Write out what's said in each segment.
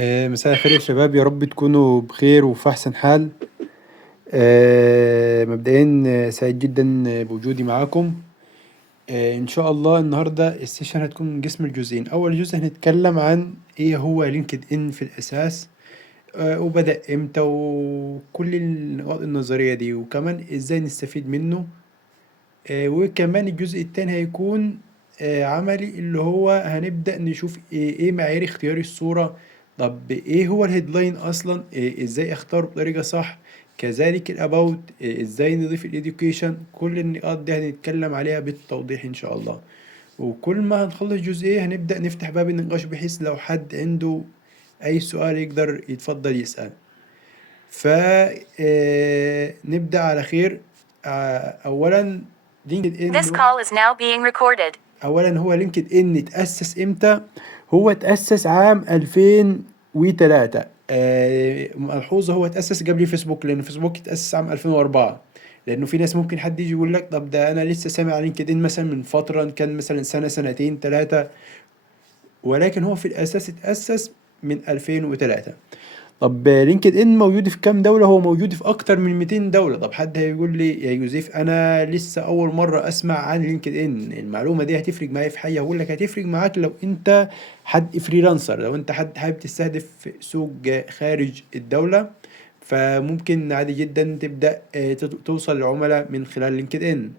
مساء الخير يا شباب، يا رب تكونوا بخير وفي أحسن حال. مبدئيا سعيد جدا بوجودي معاكم. إن شاء الله النهاردة السيشن هتكون من جسم الجزئين. أول جزء هنتكلم عن إيه هو لينكد إن في الأساس، وبدأ إمتى وكل النقاط النظرية دي، وكمان إزاي نستفيد منه. وكمان الجزء التاني هيكون عملي، اللي هو هنبدأ نشوف إيه معايير اختيار الصورة. طب ايه هو الهيدلاين اصلا، ازاي اختاره بطريقة صح. كذلك الاباوت، ازاي نضيف الاديوكيشن. كل النقاط دي هنتكلم عليها بالتوضيح ان شاء الله. وكل ما هنخلص جزئية هنبدأ نفتح باب النقاش، بحيث لو حد عنده اي سؤال يقدر يتفضل يسأل. فنبدأ على خير. اولا لينكد ان This call is now being recorded. اولا هو لينكد ان اتأسس امتى؟ هو اتأسس عام 2003. ملحوظة، هو اتأسس قبل فيسبوك، لأن فيسبوك اتأسس عام 2004. لأنه في ناس ممكن حد يجي يقول لك طب ده أنا لسه سامع عن لينكد إن مثلا من فترة، كان مثلا سنة سنتين ثلاثة، ولكن هو في الأساس اتأسس من 2003. طب لينكد ان موجود في كام دولة؟ هو موجود في أكتر من 200 دولة. طب حد هيقول لي يا يوسف أنا لسه أول مرة أسمع عن لينكد ان، المعلومة دي هتفرق معايا في حاجة؟ هقول لك هتفرق معاك لو أنت حد فريلانسر، لو أنت حد حابب تستهدف سوق خارج الدولة، فممكن عادي جدا تبدأ توصل لعملاء من خلال لينكد ان.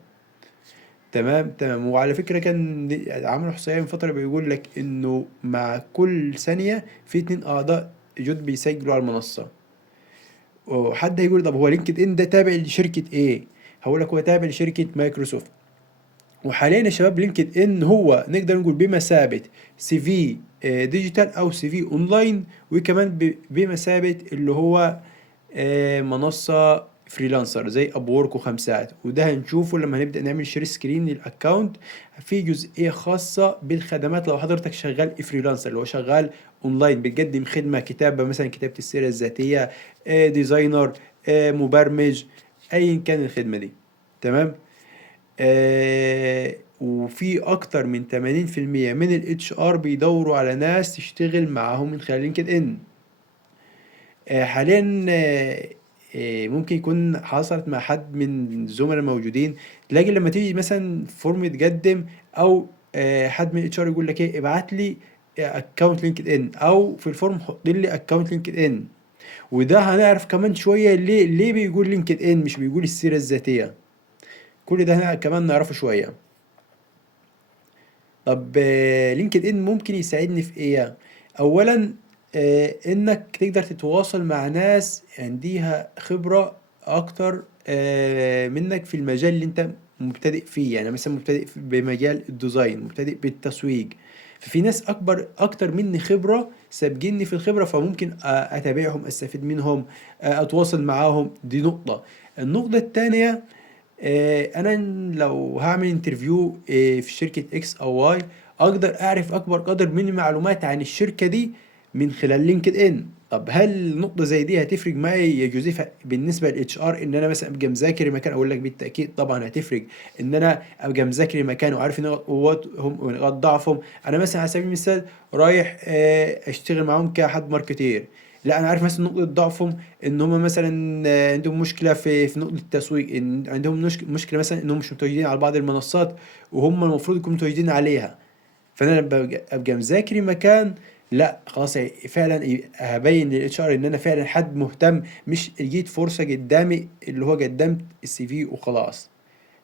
تمام تمام. وعلى فكرة كان عملوا إحصائية من فترة بيقول لك إنه مع كل ثانية في 2 أعضاء جدد بيسجلوا على المنصة. وحد هيقول طب هو لينكد إن ده تابع لشركة إيه؟ هقول لك هو تابع لشركة مايكروسوفت. وحاليا يا شباب لينكد إن هو نقدر نقول بمثابة سي في ديجيتال أو سي في أونلاين، وكمان بمثابة اللي هو منصة فريلانسر زي ابورك وخمسات. وده هنشوفه لما نبدأ نعمل شير سكرين للاكونت في جزئية خاصة بالخدمات. لو حضرتك شغال فريلانسر، اللي هو شغال اونلاين بتقدم خدمة كتابة، مثلا كتابة السيرة الذاتية، ديزاينر، مبرمج، ايا كان الخدمة دي. تمام. وفي اكتر من 80% من الاتش ار بيدوروا على ناس تشتغل معاهم من خلال لينكد ان. حاليا ممكن يكون حصلت مع حد من الزملاء الموجودين، تلاقي لما تيجي مثلا فورم تقدم، او حد من الاتش ار يقول لك ايه ابعت لي اكونت لينكد ان، او في الفورم حط لي اكونت لينكد ان. وده هنعرف كمان شويه ليه بيقول لينكد ان مش بيقول السيره الذاتيه. كل ده كمان نعرفه شويه. طب لينكد ان ممكن يساعدني في ايه؟ اولا انك تقدر تتواصل مع ناس عندها خبرة اكتر منك في المجال اللي انت مبتدئ فيه. يعني مثلا مبتدئ بمجال الديزاين، مبتدئ بالتسويق، ففي ناس اكتر مني خبرة، سابقيني في الخبرة، فممكن اتابعهم، استفيد منهم، اتواصل معاهم. دي نقطة. النقطة التانية، انا لو هعمل انترفيو في شركة اكس او واي، اقدر اعرف اكبر قدر من المعلومات عن الشركة دي من خلال لينكد ان. طب هل نقطة زي دي هتفرق معايا يا جوزيف بالنسبة للاتش ار، ان انا مثلا ابقى مذاكر مكان؟ اقول لك بالتأكيد طبعا هتفرق. ان انا ابقى مذاكر مكان وعارف نقاط قوتهم ونقاط ضعفهم. انا مثلا على سبيل المثال رايح اشتغل معاهم كحد ماركتير، لا انا عارف مثلا نقطة ضعفهم ان هم مثلا عندهم مشكله في نقطه التسويق، ان عندهم مشكله مثلا انهم مش متواجدين على بعض المنصات وهم المفروض يكونوا متواجدين عليها. فانا لما ابقى مذاكر مكان، لا خلاص فعلا هبين للاتش ار ان انا فعلا حد مهتم، مش لقيت فرصه قدامي اللي هو قدمت السي في وخلاص.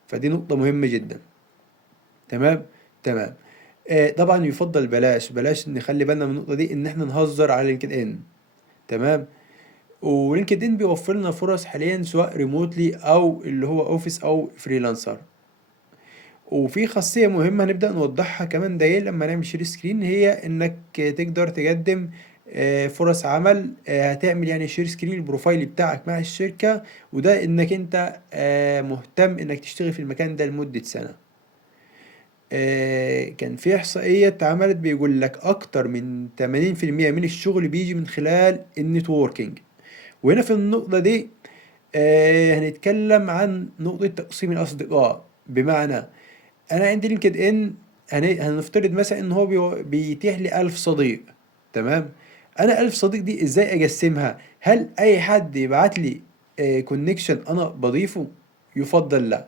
فدي نقطه مهمه جدا. تمام تمام. طبعا يفضل بلاش نخلي بالنا من النقطه دي ان احنا نهزر على لينكد ان. تمام. ولينكد ان بيوفر لنا فرص حاليا، سواء ريموتلي او اللي هو اوفيس او فريلانسر. وفي خاصية مهمة هنبدأ نوضحها كمان ده لما نعمل شير سكرين، هي انك تقدر تقدم فرص عمل. هتعمل يعني شير سكرين البروفايل بتاعك مع الشركة، وده انك انت مهتم انك تشتغل في المكان ده لمدة سنة. كان في احصائية اتعملت بيقول لك اكتر من 80% من الشغل بيجي من خلال النتوركينج. وهنا في النقطة دي هنتكلم عن نقطة تقسيم الأصدقاء. بمعنى أنا عندي لينكد إن، هنفترض مثلا إن هو بيتيح لي 1000 صديق. تمام. انا 1000 صديق دي ازاي اقسمها؟ هل اي حد يبعت لي كونكشن انا بضيفه؟ يفضل لا.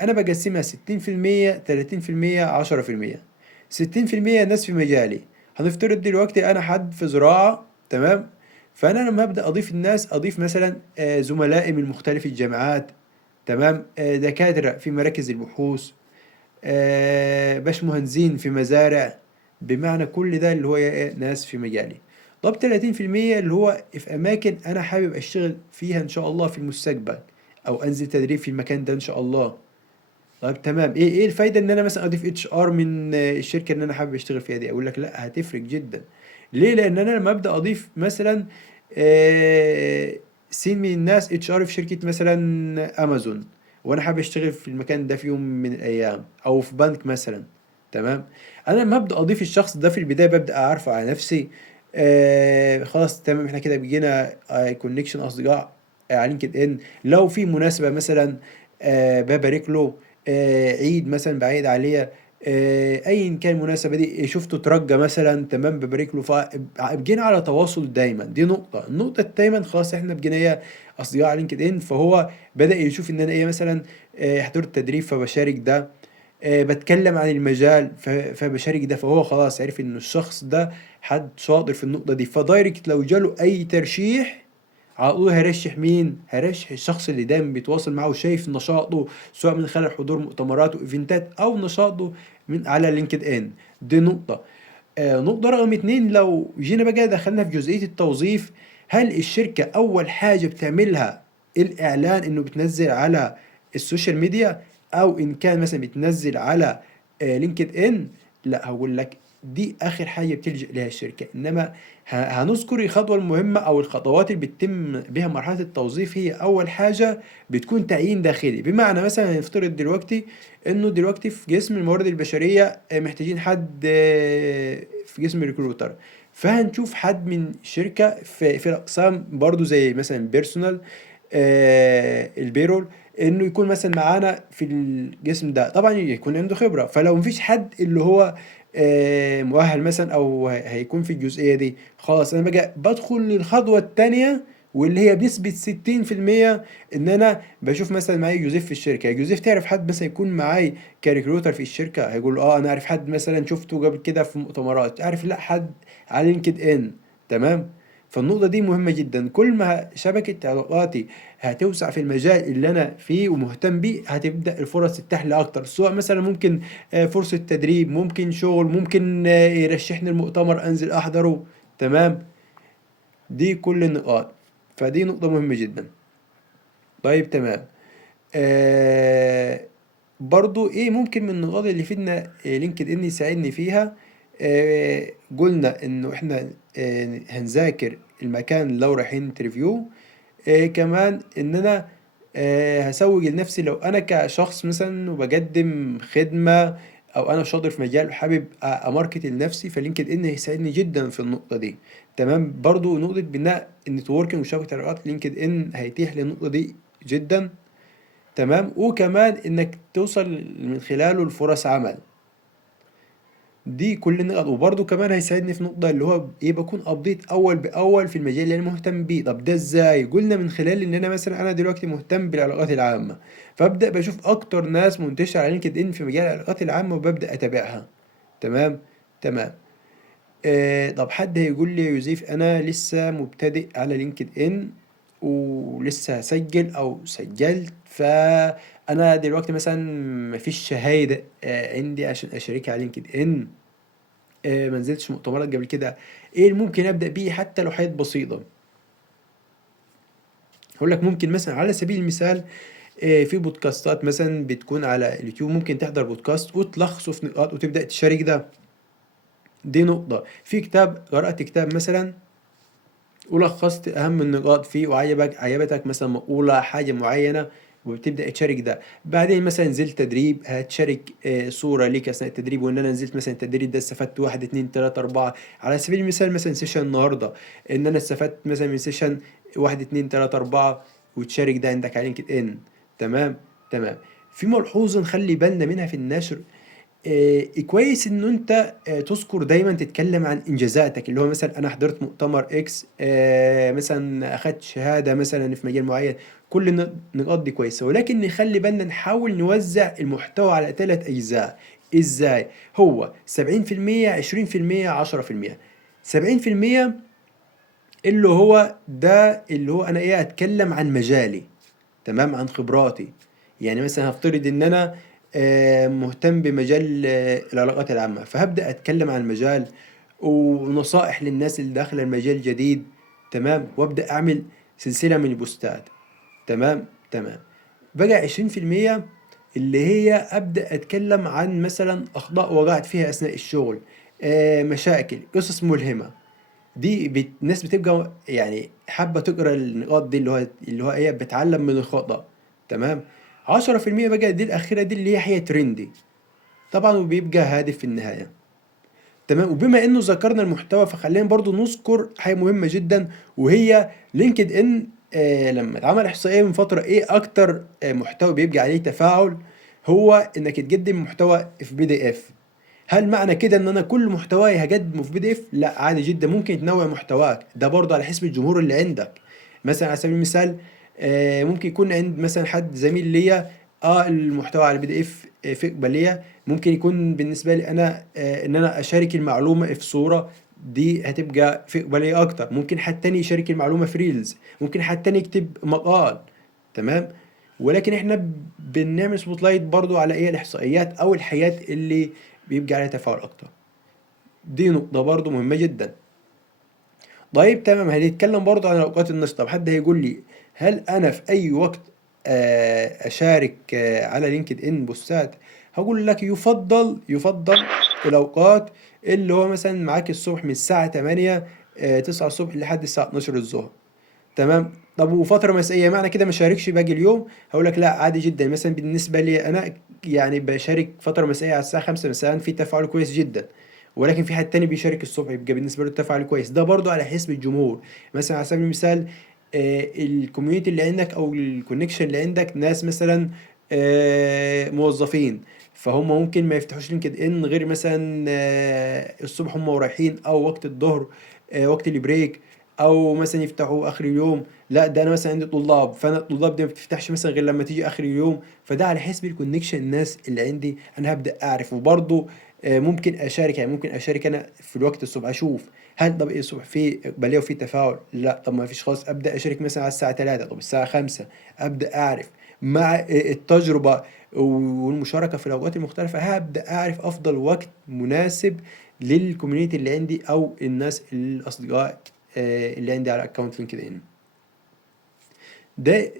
انا بقسمها 60%، 30%، 10%. 60% ناس في مجالي. هنفترض دلوقتي انا حد في زراعة، تمام؟ فانا لما ابدا اضيف الناس، اضيف مثلا زملائي من مختلف الجامعات، تمام؟ دكاترة في مراكز البحوث، باشمهندسين في مزارع. بمعنى كل ده اللي هو ناس في مجالي. طب 30% اللي هو في أماكن أنا حابب أشتغل فيها إن شاء الله في المستقبل، أو أنزل تدريب في المكان ده إن شاء الله. طيب تمام، إيه الفايدة إن أنا مثلا أضيف اتش ار من الشركة اللي أنا حابب أشتغل فيها دي؟ أقول لك لا، هتفرق جدا. ليه؟ لأن أنا لما أبدأ أضيف مثلا آه، سين من الناس اتش ار في شركة مثلا أمازون، وانا حابب اشتغل في المكان ده في يوم من الايام، او في بنك مثلا، تمام؟ انا لما ابدا اضيف الشخص ده في البدايه ببدا اعرفه على نفسي. خلاص تمام، احنا كده بقينا كونكشن اصدقاء على لينكد ان. لو في مناسبه مثلا ببارك له، عيد مثلا بعيد عليه، ايا كان المناسبه دي، شفته ترجى مثلا، تمام، ببارك له. فبقينا على تواصل دايما. دي نقطه. النقطه التانية، خلاص احنا بقينا ايه، اصدقاء على لينكد ان. فهو بدأ يشوف ان انا ايه مثلا حضرت تدريب فبشارك ده، بتكلم عن المجال فبشارك ده. فهو خلاص عرف ان الشخص ده حد شاطر في النقطة دي، فدايركت لو جاله اي ترشيح على طول هيرشح مين؟ هيرشح الشخص اللي دايما بيتواصل معاه وشايف نشاطه، سواء من خلال حضور مؤتمرات وايفنتات او نشاطه من على لينكد ان. دي نقطة. نقطة رقم اتنين، لو جينا بقى دخلنا في جزئية التوظيف، هل الشركة أول حاجة بتعملها الإعلان إنه بتنزل على السوشيال ميديا، أو إن كان مثلا بتنزل على لينكد إن؟ لا، هقول لك دي آخر حاجة بتلجأ لها الشركة. إنما هنذكر الخطوة المهمة أو الخطوات اللي بتتم بها مرحلة التوظيف. هي أول حاجة بتكون تعيين داخلي. بمعنى مثلا نفترض دلوقتي انه دلوقتي في جسم الموارد البشريه محتاجين حد في جسم الريكروتر. فهنشوف حد من شركه في الاقسام برضو زي مثلا بيرسونال، البيرول، انه يكون مثلا معانا في الجسم ده. طبعا يكون عنده خبره. فلو مفيش حد اللي هو مؤهل مثلا او هيكون في الجزئيه دي، خلاص انا بقى بدخل للخطوه التانيه، واللي هي بنسبة 60%. إن أنا بشوف مثلا معايا جوزيف في الشركة. جوزيف تعرف حد مثلا يكون معاي كريكروتر في الشركة؟ هيقول له أنا أعرف حد مثلا شفته قبل كده في مؤتمرات. أعرف لا حد على لينكد إن، تمام؟ فالنقطة دي مهمة جدا. كل ما شبكة علاقاتي هتوسع في المجال اللي أنا فيه ومهتم بيه، هتبدأ الفرص تتاح لي أكتر. سواء مثلا ممكن فرصة تدريب، ممكن شغل، ممكن يرشحني المؤتمر أنزل أحضره، تمام؟ دي كل النقاط. فدي نقطة مهمة جدا. طيب تمام. آه برضو ايه ممكن من النقاط اللي فيدنا لينكد ان يساعدني فيها؟ قلنا انه احنا هنذاكر المكان لو رايحين انترفيو. كمان ان انا هسوق لنفسي لو انا كشخص مثلا وبقدم خدمة، او انا شاطر في مجال وحابب اماركت لنفسي، فلينكد ان هيساعدني جدا في النقطة دي. تمام. برضو نقطة بناء النتوركينج وشبكة العلاقات، لينكد ان هيتيح لي النقطة دي جدا. تمام. وكمان انك توصل من خلاله لفرص عمل. دي كل النقط. وبرضه كمان هيساعدني في نقطة اللي هو ايه، بكون ابديت اول باول في المجال اللي انا مهتم بيه. طب ده ازاي؟ قلنا من خلال ان انا مثلا انا دلوقتي مهتم بالعلاقات العامة، فابدا بشوف اكتر ناس منتشرة على لينكد ان في مجال العلاقات العامة وببدا اتابعها. تمام. تمام. طب حد هيقول لي يا يوسف انا لسه مبتدئ على لينكد ان ولسه هسجل او سجلت، فانا دلوقتي مثلا مفيش شهاده عندي عشان اشاركها على لينكد ان، ما نزلتش مؤتمرات قبل كده، ايه اللي ممكن ابدا بيه حتى لو حاجات بسيطه؟ هقول لك ممكن مثلا على سبيل المثال في بودكاستات مثلا بتكون على اليوتيوب، ممكن تحضر بودكاست وتلخصه في نقاط وتبدا تشارك ده. دي نقطة. في كتاب، قرأت كتاب مثلا ولخصت اهم النقاط فيه عجبتك مثلا مقولة حاجة معينة، وبتبدأ تشارك ده. بعدين مثلا نزلت تدريب، هتشارك صورة ليك أثناء التدريب، وإن أنا نزلت مثلا التدريب ده استفدت واحد اتنين تلاتة أربعة. على سبيل المثال مثلا سيشن النهاردة، إن أنا استفدت مثلا من سيشن واحد اتنين تلاتة أربعة، وتشارك ده عندك على لينكد إن. تمام. تمام. في ملحوظة نخلي بالنا منها في النشر، كويس إنه أنت تذكر دايما تتكلم عن إنجازاتك، اللي هو مثلا أنا حضرت مؤتمر إكس، مثلا أخدت شهادة مثلا في مجال معين. كل النقاط دي كويسة، ولكن نخلي بالنا نحاول نوزع المحتوى على 3 أجزاء. إزاي؟ هو 70%، 20%، 10%. 70% اللي هو ده اللي هو أنا إيه أتكلم عن مجالي، تمام، عن خبراتي. يعني مثلا هفترض ان انا مهتم بمجال العلاقات العامة، فهبدأ اتكلم عن المجال ونصائح للناس اللي داخله المجال جديد، تمام، وابدأ اعمل سلسلة من البوستات. تمام تمام. بقى 20% اللي هي ابدأ اتكلم عن مثلا اخطاء وقعت فيها اثناء الشغل، مشاكل، قصص ملهمة. دي الناس بتبقى يعني حابة تقرا النقاط دي، اللي هو ايه بتعلم من الخطأ. تمام. 10% بقى دي الأخيرة، دي اللي هي ترندي طبعا، وبيبقى هادف في النهاية. تمام. وبما انه ذكرنا المحتوى، فخلينا برضو نذكر حاجة مهمة جدا، وهي لينكد ان. لما اتعمل احصائية من فترة، ايه اكتر محتوى بيبقى عليه تفاعل؟ هو انك تقدم محتوى في PDF. هل معنى كده ان انا كل محتواي هقدمه في PDF؟ لا، عادي جدا، ممكن تنوع محتواك، ده برضه على حسب الجمهور اللي عندك. مثلا على سبيل المثال، ممكن يكون عند مثلا حد زميل ليا المحتوى على PDF في اقباليه. ممكن يكون بالنسبه لي انا ان انا اشارك المعلومه في صوره، دي هتبقى في اقباليه اكتر. ممكن حد تاني يشارك المعلومه في ريلز، ممكن حد تاني يكتب مقال. تمام. ولكن احنا بنعمل سبوت لايت برضو على ايه الاحصائيات او الحاجات اللي بيبقى عليها تفاعل اكتر. دي نقطة برضو مهمة جدا. طيب تمام، هنتكلم برضو عن اوقات النشط. طب حد هيقول لي هل انا في اي وقت اشارك على لينكد ان بوستات؟ هقول لك يفضل الاوقات اللي هو مثلا معاك الصبح من الساعة 8 9 الصبح لحد الساعة 12 الظهر. تمام. طب وفترة مسائية معنى كده ما شاركش باقي اليوم؟ هقول لك لا، عادي جدا. مثلا بالنسبة لي انا يعني بشارك فترة مسائية على الساعة 5 مساء، في تفاعل كويس جدا. ولكن في حد تاني بيشارك الصبح، يبقى بالنسبة له التفاعل كويس. ده برضو على حسب الجمهور. مثلا على سبيل المثال، الكوميونتي اللي عندك او الكونكشن اللي عندك ناس مثلا موظفين، فهم ممكن ما يفتحوش لينكد ان غير مثلا الصبح هم ورايحين، او وقت الظهر، وقت البريك، او مثلا يفتحوا اخر اليوم. لا، ده انا مثلا عندي طلاب، فانا الطلاب دي ما بتفتحش مثلا غير لما تيجي اخر اليوم. فده على حسب الكونكشن الناس اللي عندي، انا هبدا اعرف. وبرضه ممكن اشارك، يعني ممكن اشارك انا في الوقت الصبح، اشوف هل طب ايه الصبح في اقباليه وفي تفاعل. لا، طب ما فيش خالص، ابدا اشارك مثلا على الساعه 3، طب الساعه 5. ابدا اعرف مع التجربه والمشاركه في الاوقات المختلفه، هبدا اعرف افضل وقت مناسب للكوميونتي اللي عندي او الناس الاصدقاء اللي عندي على اكونت لينكد ان.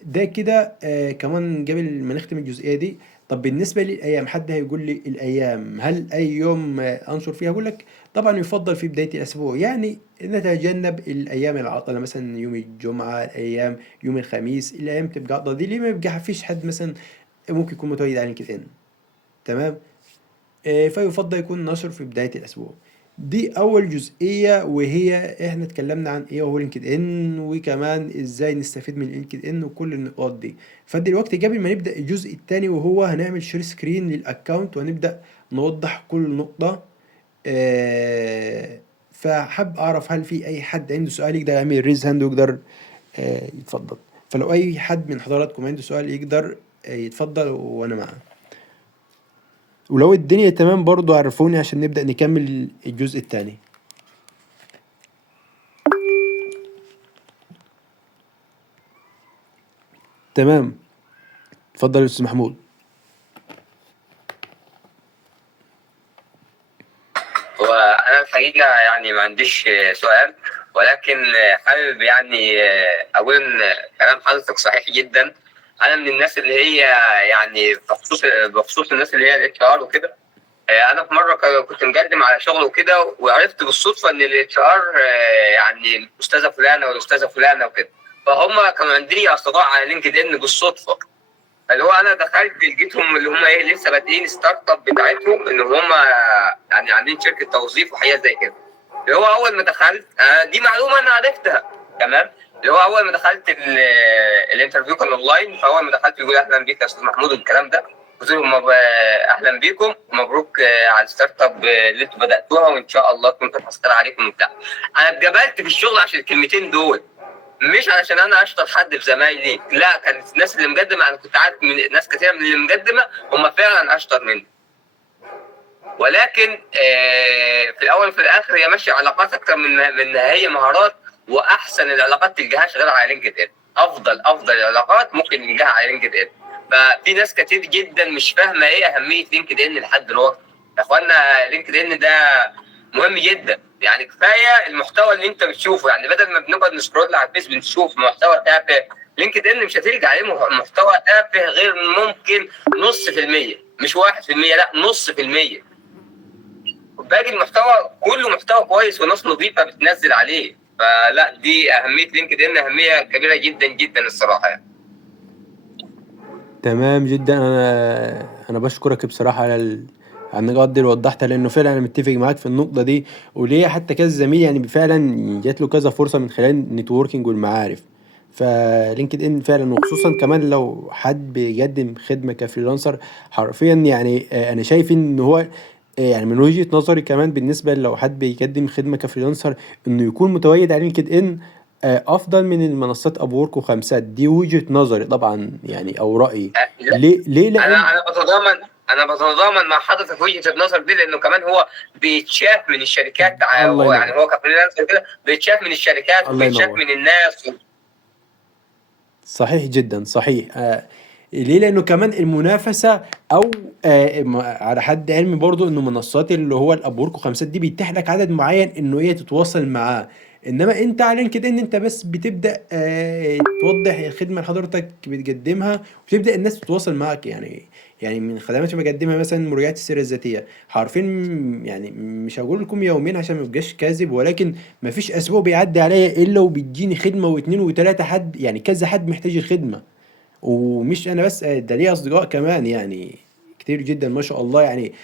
ده كده. كمان قبل ما نختم الجزئيه دي، طب بالنسبه للايام، حد هيقول لي الايام هل اي يوم انشر فيها؟ اقول لك طبعا يفضل في بدايه الاسبوع، يعني نتجنب الايام العطله، مثلا يوم الجمعه، الايام يوم الخميس، الايام تبقى عطله، دي ليه ما يبقى فيش حد مثلا ممكن يكون متواجد على لينكد ان. تمام. فيفضل يكون نشر في بداية الأسبوع. دي أول جزئية، وهي إحنا اتكلمنا عن إيه هو لينكد إن، وكمان إزاي نستفيد من لينكد إن وكل النقاط دي. فدلوقتي قبل ما نبدأ الجزء التاني، وهو هنعمل شير سكرين للأكونت وهنبدأ نوضح كل نقطة. فحب أعرف هل في أي حد عنده سؤال يقدر يعمل ريز هاند ويقدر يتفضل. فلو أي حد من حضراتكم عنده سؤال يقدر يتفضل وأنا معاه. ولو الدنيا تمام برضو عرفوني عشان نبدأ نكمل الجزء الثاني. تمام. اتفضل يا أستاذ محمود. هو أنا الحقيقة يعني ما عنديش سؤال، ولكن حابب يعني أقول إن كلام حضرتك صحيح جدا. أنا من الناس اللي هي يعني بخصوص الناس اللي هي الاتش ار وكده. أنا في مرة كنت مقدم على شغل وكده، وعرفت بالصدفة إن الاتش ار يعني الأستاذة فلانة والأستاذة فلانة وكده، فهم كانوا عندي أصدقاء على لينكد إن بالصدفة. اللي هو انا دخلت لقيتهم اللي هم ايه لسه بادئين ستارت اب بتاعتهم، ان هم يعني عاملين شركه توظيف وحاجات زي كده. اللي هو اول ما دخلت دي معلومه انا عرفتها تمام. اللي هو اول ما دخلت الانترفيو كان اونلاين، فاول ما دخلت بيقول اهلا بيك يا استاذ محمود والكلام ده. قلت لهم اهلا بيكم، مبروك على الستارت اب اللي انتوا بداتوها، وان شاء الله تكون تحصل عليكم وبتاع. انا اتجبلت في الشغل عشان الكلمتين دول، مش علشان انا اشطر حد في زمايلي، لا، كانت الناس اللي مقدمه، انا كنت عارف من ناس كتير من اللي مقدمه هم فعلا اشطر مني. ولكن في الاول وفي الاخر هي ماشيه علاقات اكتر من هي مهارات، واحسن العلاقات تلقاهاش غير على لينكد ان. افضل العلاقات ممكن نلقاها على لينكد ان. ففي ناس كتير جدا مش فاهمه ايه اهميه لينكد ان لحد دلوقتي. يا اخوانا لينكد ان ده مهم جدا، يعني كفايه المحتوى اللي انت بتشوفه، يعني بدل ما بنقعد نسكرول على الفيس بنشوف محتوى تافه، لينكد ان مش هتلقى عليه محتوى تافه غير ممكن نص في المية، مش 1%، لا نص في المية. باقي المحتوى كله محتوى كويس وناس نظيفه بتنزل عليه. فلا، دي اهميه لينكد ان، اهميه كبيره جدا جدا الصراحه يعني. تمام جدا. انا بشكرك بصراحه على النقاط دي اللي وضحتها، لانه فعلا انا متفق معاك في النقطه دي، وليا حتى كذا زميل يعني فعلا جات له كذا فرصه من خلال النتوركينج والمعارف. فلينكد ان فعلا، وخصوصا كمان لو حد بيقدم خدمه كفريلانسر حرفيا يعني انا شايف ان هو يعني من وجهة نظري كمان، بالنسبة لو حد بيقدم خدمة كفريلانسر انه يكون متواجد على لينكد ان افضل من المنصات ابورك وخمسات. دي وجهة نظري طبعا يعني، او رأيي. لا، ليه لان انا بتضامن مع حضرتك وجهه النظر دي، لانه كمان هو بيتشاف من الشركات، الله هو يعني ينور. هو كفريلانسر كده بيتشاف من الشركات الله وبيتشاف ينور. من الناس. صحيح جدا، صحيح. ليه؟ لانه كمان المنافسه، او على حد علمي برضو انه منصات اللي هو الابورك وخمسات دي بيتيح لك عدد معين انه ايه تتواصل معاه. انما انت على لينكد ان انت بس بتبدا توضح الخدمه اللي حضرتك بتقدمها، وتبدا الناس تتواصل معاك. يعني من الخدمات اللي بقدمها مثلا مراجعه السيره الذاتيه، عارفين يعني مش هقول لكم يومين عشان ما يبقاش كاذب، ولكن ما فيش اسبوع بيعدي عليا الا وبتجيني خدمه واثنين وثلاثه، حد يعني كذا حد محتاج الخدمه. ومش انا بس، ده ليا اصدقاء كمان يعني كتير جدا ما شاء الله يعني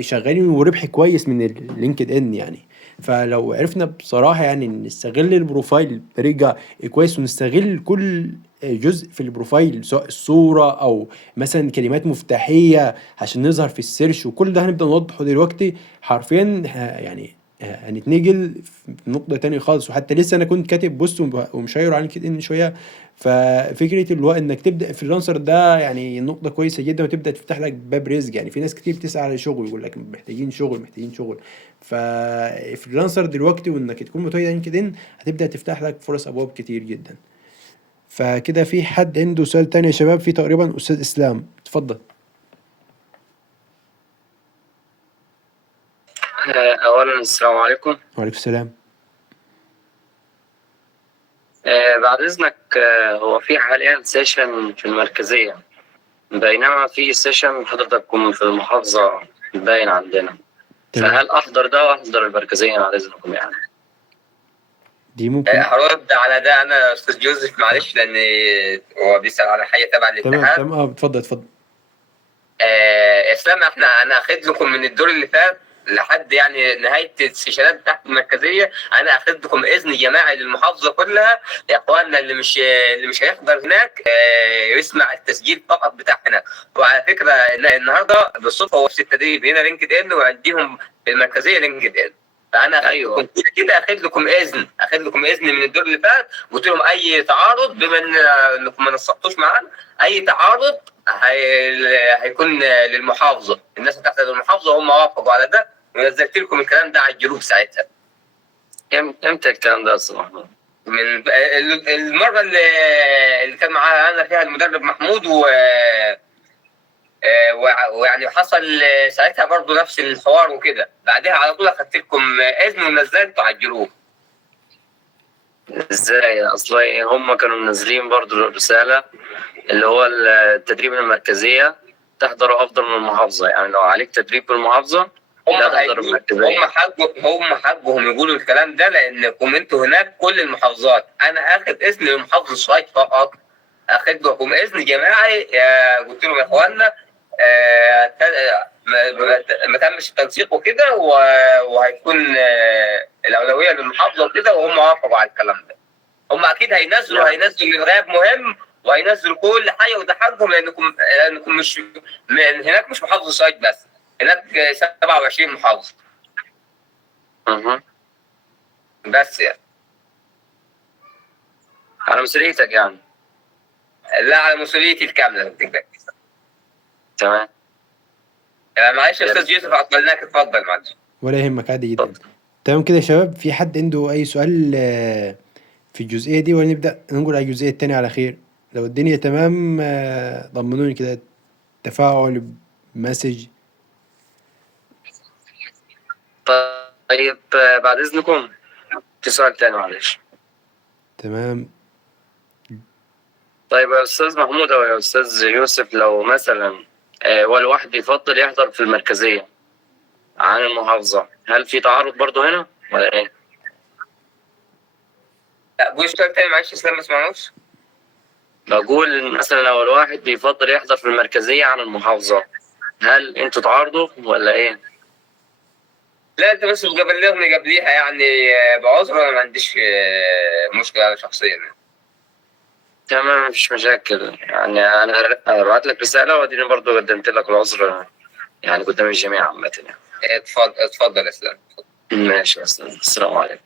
شغالين وربح كويس من اللينكد ان يعني. فلو عرفنا بصراحة يعني نستغل البروفايل بطريقة كويس، ونستغل كل جزء في البروفايل، سواء الصورة او مثلا كلمات مفتاحية عشان نظهر في السيرش، وكل ده هنبدأ نوضحه دلوقتي حرفيا يعني هنتنقل في نقطة تانية خالص. وحتى لسه انا كنت كاتب بوست ومشايره على لينكد ان شوية. ففكره اللي هو انك تبدا فريلانسر ده يعني نقطه كويسه جدا، وتبدا تفتح لك باب رزق. يعني في ناس كتير بتسعى على شغل، يقول لك محتاجين شغل محتاجين شغل. ففريلانسر دلوقتي وانك تكون متواجد على لينكد ان هتبدا تفتح لك فرص ابواب كتير جدا. فكده في حد عنده سؤال تاني يا شباب؟ في تقريبا استاذ اسلام، اتفضل. أولا السلام عليكم. وعليكم السلام. بعد إذنك، هو في حاليا سيشن في المركزية، بينما في سيشن حضرتك تكون في المحافظة باين عندنا. تمام. فهل أحضر ده وأحضر المركزية بعد إذنكم يعني؟ دي ممكن. هرد على ده انا استاذ جوزيف، معلش، لان هو بيسال على حاجه تبع تمام الاتحاد. تمام. اتفضل اتفضل. اسلام، انا اخد لكم من الدور اللي فات لحد يعني نهايه السيشنات بتاعت المركزيه، انا اخد لكم اذن جماعي للمحافظه كلها. يا اخواننا اللي مش هيحضر هناك يسمع التسجيل فقط بتاع هناك. وعلى فكره النهارده بالصدفه هو في التدريب هنا لينكد ان، وعنديهم في المركزيه لينكد ان. فانا أيوه. كنت كده اخد لكم اذن من الدور اللي فات، قلت لهم اي تعارض بما انكم ما نسقتوش معانا، اي تعارض هيكون للمحافظه، الناس بتاعت المحافظه هم وافقوا على ده، ونزلت لكم الكلام ده على الجروب ساعتها. إمتى الكلام ده أصلا محمود؟ من المره اللي كان معانا انا فيها المدرب محمود ويعني حصل ساعتها برضو نفس الحوار وكده، بعدها على طول اخدت لكم اذن ونزلته على الجروب. إزاي؟ أصلا هم كانوا منزلين برضو رسالة اللي هو التدريب المركزية تحضره أفضل من المحافظة، يعني لو عليك تدريب بالمحافظة هم حقهم يقولوا الكلام ده، لانكم انتوا هناك كل المحافظات. انا اخد اذن لمحافظه سوهاج فقط، اخد لكم اذن جماعي. قلت لهم يا اخوانا ما تمش التنسيق وكده، وهيكون الاولويه للمحافظه وكده، وهم وافقوا على الكلام ده. هم اكيد هينزلوا للغايب مهم، وهينزل كل حاجه ويضحكهم، لانكم مش هناك مش محافظه سايت بس، هناك 27 محافظه اها. بس يعني. على مسؤوليتك يعني. لا، على مسؤوليتي الكامله بتكتب. تمام. معلش يا استاذ يوسف عطلناك، اتفضل معلش. ولا يهمك، عادي جدا. اتفضل. تمام كده يا شباب، في حد عنده أي سؤال في الجزئية دي، ولا نبدأ ننقل على الجزئية التانية على خير؟ لو الدنيا تمام طمنوني كده، تفاعل، مسج. طيب بعد اذنكم في سؤال تاني معلش. تمام. طيب يا استاذ محمود او يا استاذ يوسف، لو مثلا هو الواحد يفضل يحضر في المركزيه عن المحافظه، هل في تعارض برضه هنا ولا ايه؟ لا، قول سؤال تاني معلش، اسلام ما سمعنوش. بقول مثلا لو الواحد بيفضل يحضر في المركزيه عن المحافظه، هل انتوا تعارضوا ولا ايه؟ لا، انت بس بتبلغني قبليها يعني بعذر، انا ما عنديش مشكله شخصيا. تمام، مفيش مشاكل. يعني انا هبعت لك رساله واديني برضه قدمت لك العذر يعني قدام الجميع عامه يعني. اتفضل يا اسلام. ماشي يا استاذ، السلام عليكم.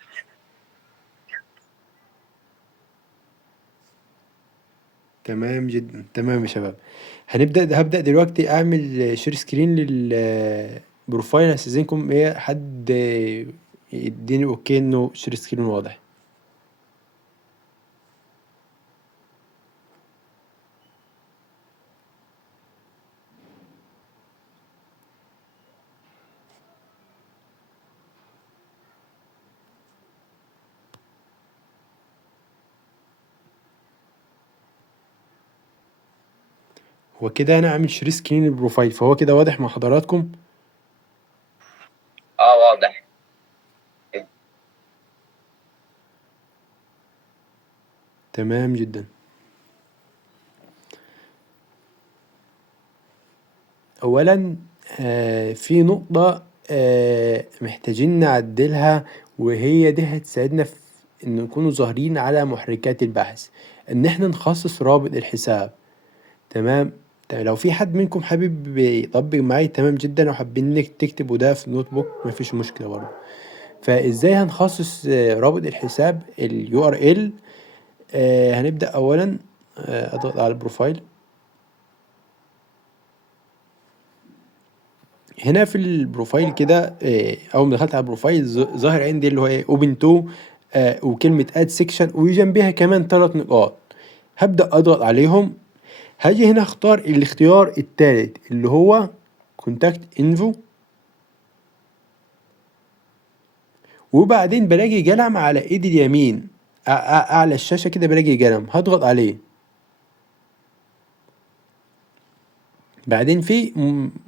تمام جدا. تمام يا شباب، هبدأ دلوقتي أعمل شير سكرين للبروفايل. هستأذنكم إيه، حد يديني أوكي إنه شير سكرين واضح. هو كده أنا عامل شير سكرين للبروفايل، فهو كده واضح مع حضراتكم؟ واضح. تمام جدا. أولا في نقطة محتاجين نعدلها، وهي دي هتساعدنا في إن نكونوا ظاهرين على محركات البحث، إن إحنا نخصص رابط الحساب. تمام. لو في حد منكم حابب يطبق معايا تمام جدا، لو حابين انك تكتبوا ده في نوت بوك مفيش مشكلة برضه. فازاي هنخصص رابط الحساب ال URL؟ هنبدأ اولا اضغط على البروفايل. هنا في البروفايل كده اول ما دخلت على البروفايل ظاهر عندي اللي هو ايه open to وكلمة add section، وجنبها كمان 3 نقاط. هبدأ اضغط عليهم. هاجي هنا اختار الاختيار الثالث اللي هو كونتاكت انفو، وبعدين بلاقي قلم على ايدي اليمين اعلى الشاشة كده، بلاقي قلم هضغط عليه. بعدين في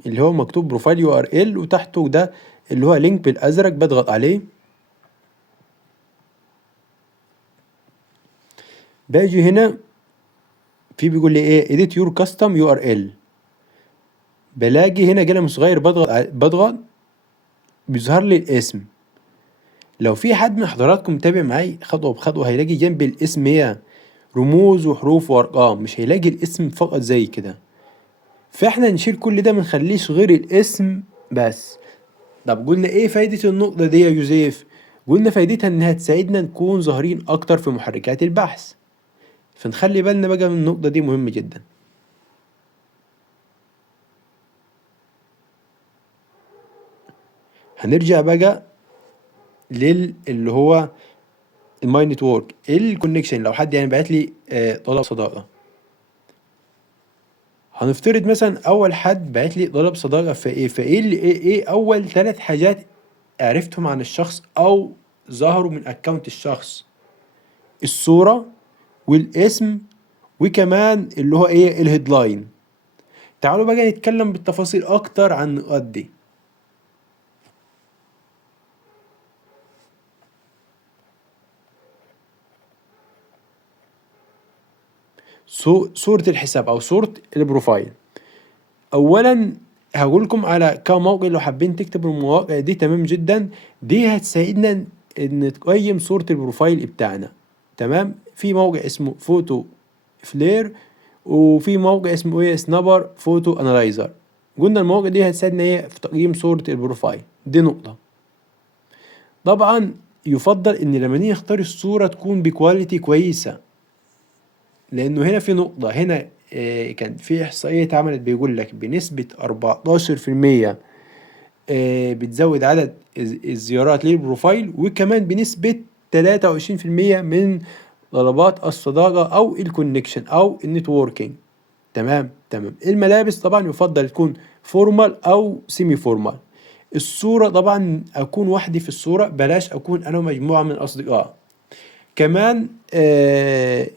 اللي هو مكتوب بروفايل URL، وتحته ده اللي هو لينك بالازرق بضغط عليه. باجي هنا في بيقول لي ايه edit your custom URL، بلاقي هنا قلم صغير بضغط بيظهر لي الاسم. لو في حد من حضراتكم متابع معاي خطوة بخطوة، هيلاقي جنب الاسم هي رموز وحروف وارقام، مش هيلاقي الاسم فقط زي كده. فاحنا نشيل كل ده، منخليش غير الاسم بس. طب قلنا ايه فايدة النقطة دي يا يوسف؟ قلنا فايدتها انها تساعدنا نكون ظاهرين اكتر في محركات البحث، فنخلي بالنا بقى من النقطة دي، مهمة جدا. هنرجع بقى اللي هو الماي نتورك الكونكشن. لو حد يعني بعت لي طلب صداقة، هنفترض مثلا اول حد بعت لي طلب صداقة فايه اللي ايه اول 3 حاجات عرفتهم عن الشخص او ظهروا من اكونت الشخص؟ الصورة والاسم وكمان اللي هو ايه الهيدلاين. تعالوا بقى نتكلم بالتفاصيل اكتر عن النقاط دي. صورة الحساب او صورة البروفايل. اولا هقول لكم على كم موقع لو حابين تكتبوا المواقع دي، تمام جدا. دي هتساعدنا ان تقيم صورة البروفايل بتاعنا. تمام. في موقع اسمه فوتو فلير، وفي موقع اسمه ايه سنابر فوتو انالايزر. قلنا المواقع دي هتساعدنا ايه في تقييم صورة البروفايل. دي نقطة. طبعا يفضل ان لما نيجي نختار الصورة تكون بكواليتي كويسة، لانه هنا في نقطة هنا كان في احصائية اتعملت بيقول لك بنسبة 14% بتزود عدد الزيارات للبروفايل، وكمان بنسبة 23% من طلبات الصداقة أو الكونكشن أو النتوركينج. تمام. الملابس طبعا يفضل تكون فورمال أو سيمي فورمال. الصورة طبعا أكون وحدي في الصورة، بلاش أكون أنا ومجموعة من الأصدقاء. كمان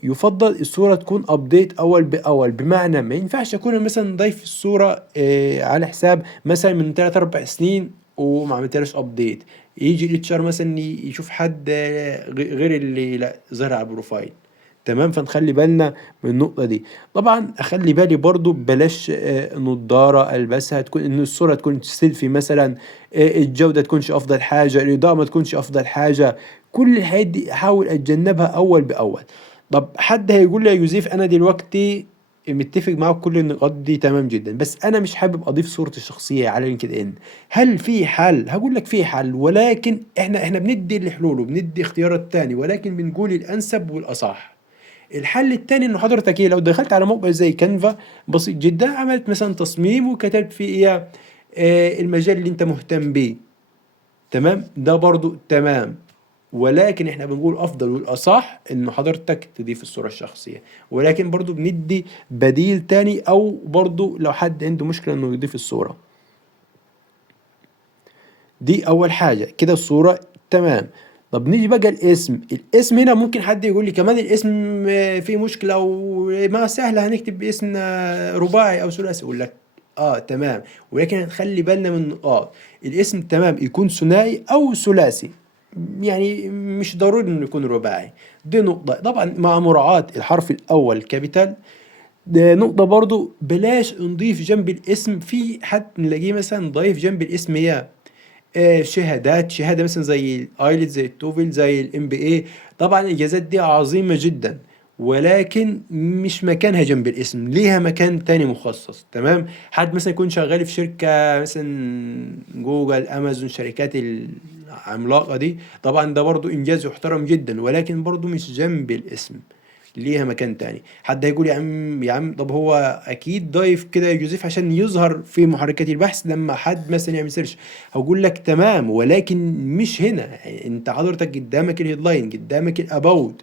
يفضل الصورة تكون أبديت أول بأول، بمعنى ما ينفعش أكون مثلا ضيف الصورة على حساب مثلا من 3-4 سنين وما عملتلهاش أبديت، يجي الاتشار مثلا يشوف حد غير اللي لا ظهر على البروفايل. تمام. فنخلي بالنا من النقطة دي. طبعا أخلي بالي برضو بلاش نضارة ألبسها تكون إن الصورة تكون سيلفي مثلا، الجودة تكونش أفضل حاجة، الإضاءة ما تكونش أفضل حاجة. كل الحاجات دي أحاول أتجنبها أول بأول. طب حد هيقول لي يا يوسف أنا دلوقتي متفق معاك كل النقاط دي تمام جدا، بس أنا مش حابب أضيف صورتي الشخصية على لينكد إن، هل في حل؟ هقول لك في حل، ولكن إحنا بندي الحلول وبندي اختيارات تاني، ولكن بنقول الأنسب والأصح. الحل التاني انه حضرتك ايه، لو دخلت على موقع زي كانفا بسيط جدا، عملت مثلا تصميم وكتبت فيه ايه المجال اللي انت مهتم بيه. تمام. ده برضو تمام، ولكن احنا بنقول افضل والاصح انه حضرتك تضيف الصورة الشخصية، ولكن برضو بندي بديل تاني، او برضو لو حد عنده مشكلة انه يضيف الصورة. دي اول حاجة كده، الصورة تمام. طب نيجي بقى الاسم هنا ممكن حد يقول لي كمان الاسم فيه مشكلة، وما سهلة هنكتب باسم رباعي او ثلاثي. اقول لك تمام، ولكن نخلي بالنا من نقاط. الاسم تمام يكون ثنائي او ثلاثي، يعني مش ضروري انه يكون رباعي. دي نقطة طبعا مع مراعاة الحرف الاول كابيتال. ده نقطة برضو بلاش نضيف جنب الاسم، في حد نلاقيه مثلا ضايف جنب الاسم شهادة مثلا زي الايلتس زي التوفل زي الام بي اي. طبعا الاجازات دي عظيمة جدا، ولكن مش مكانها جنب الاسم، ليها مكان تاني مخصص. تمام. حد مثلا يكون شغال في شركة مثلا جوجل امازون، شركات العملاقة دي، طبعا ده برضو انجاز يحترم جدا، ولكن برضو مش جنب الاسم، ليها مكان تاني. حد هيقول يا عم طب هو اكيد ضايف كده يا جوزيف عشان يظهر في محركات البحث لما حد مثلا يعمل سيرش. هقول لك تمام، ولكن مش هنا. انت حضرتك قدامك الهيدلاين، قدامك الاباوت،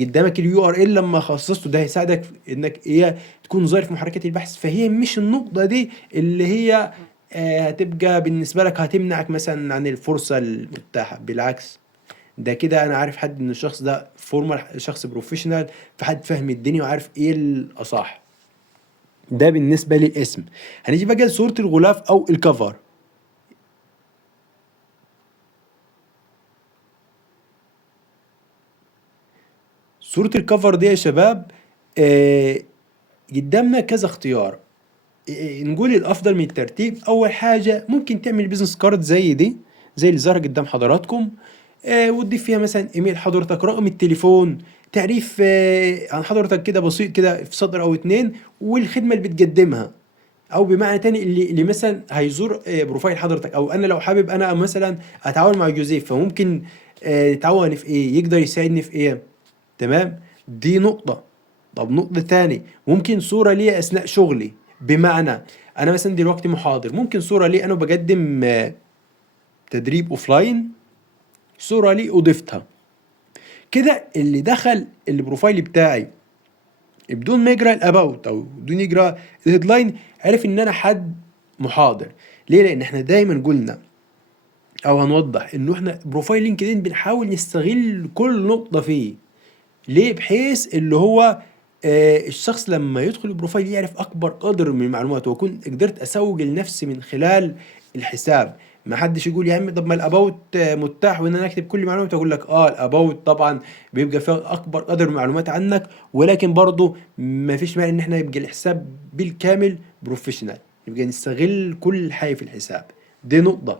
قدامك اليو ار ال، لما خصصته ده هيساعدك في انك تكون ظاهر في محركات البحث. فهي مش النقطة دي اللي هي هتبقى بالنسبة لك هتمنعك مثلا عن الفرصة المتاحة، بالعكس. ده كده انا عارف حد ان الشخص ده فورمال، شخص بروفيشنال، فحد فاهم الدنيا وعارف ايه الاصح. ده بالنسبه للاسم. هنيجي بقى لصوره الغلاف او الكفر. صوره الكفر دي يا شباب قدامنا كذا اختيار. نقول الافضل من الترتيب. اول حاجه ممكن تعمل بيزنس كارد زي دي، زي اللي ظهر قدام حضراتكم، وتضيف فيها مثلا ايميل حضرتك، رقم التليفون، تعريف عن حضرتك كده بسيط كده في سطر او اتنين، والخدمه اللي بتقدمها. او بمعنى تاني اللي مثلا هيزور بروفايل حضرتك، او انا لو حابب انا مثلا اتعاون مع جوزيف، فممكن نتعاون في ايه، يقدر يساعدني في ايه. تمام. دي نقطه. طب نقطه تاني، ممكن صوره ليا اثناء شغلي، بمعنى انا مثلا دلوقتي محاضر، ممكن صوره لي انا بقدم تدريب اوفلاين، صوره لي اضفتها كده. اللي دخل البروفايل بتاعي بدون ما يقرا الاباوت او بدون يقرا الهيدلاين، عرف ان انا حد محاضر. ليه؟ لان احنا دايما قلنا او هنوضح انه احنا بروفايل لينكدين بنحاول نستغل كل نقطه فيه. ليه؟ بحيث اللي هو الشخص لما يدخل البروفايل يعرف اكبر قدر من المعلومات، واكون قدرت اسوق لنفسي من خلال الحساب. ما حدش يقول يا عم طب ما الاباوت متاح وان انا اكتب كل معلومات. اقول لك الاباوت طبعا بيبقى فيها اكبر قدر من المعلومات عنك، ولكن برضه ما فيش مانع ان احنا يبقى الحساب بالكامل بروفيشنال، يبقى نستغل كل حاجه في الحساب. دي نقطه.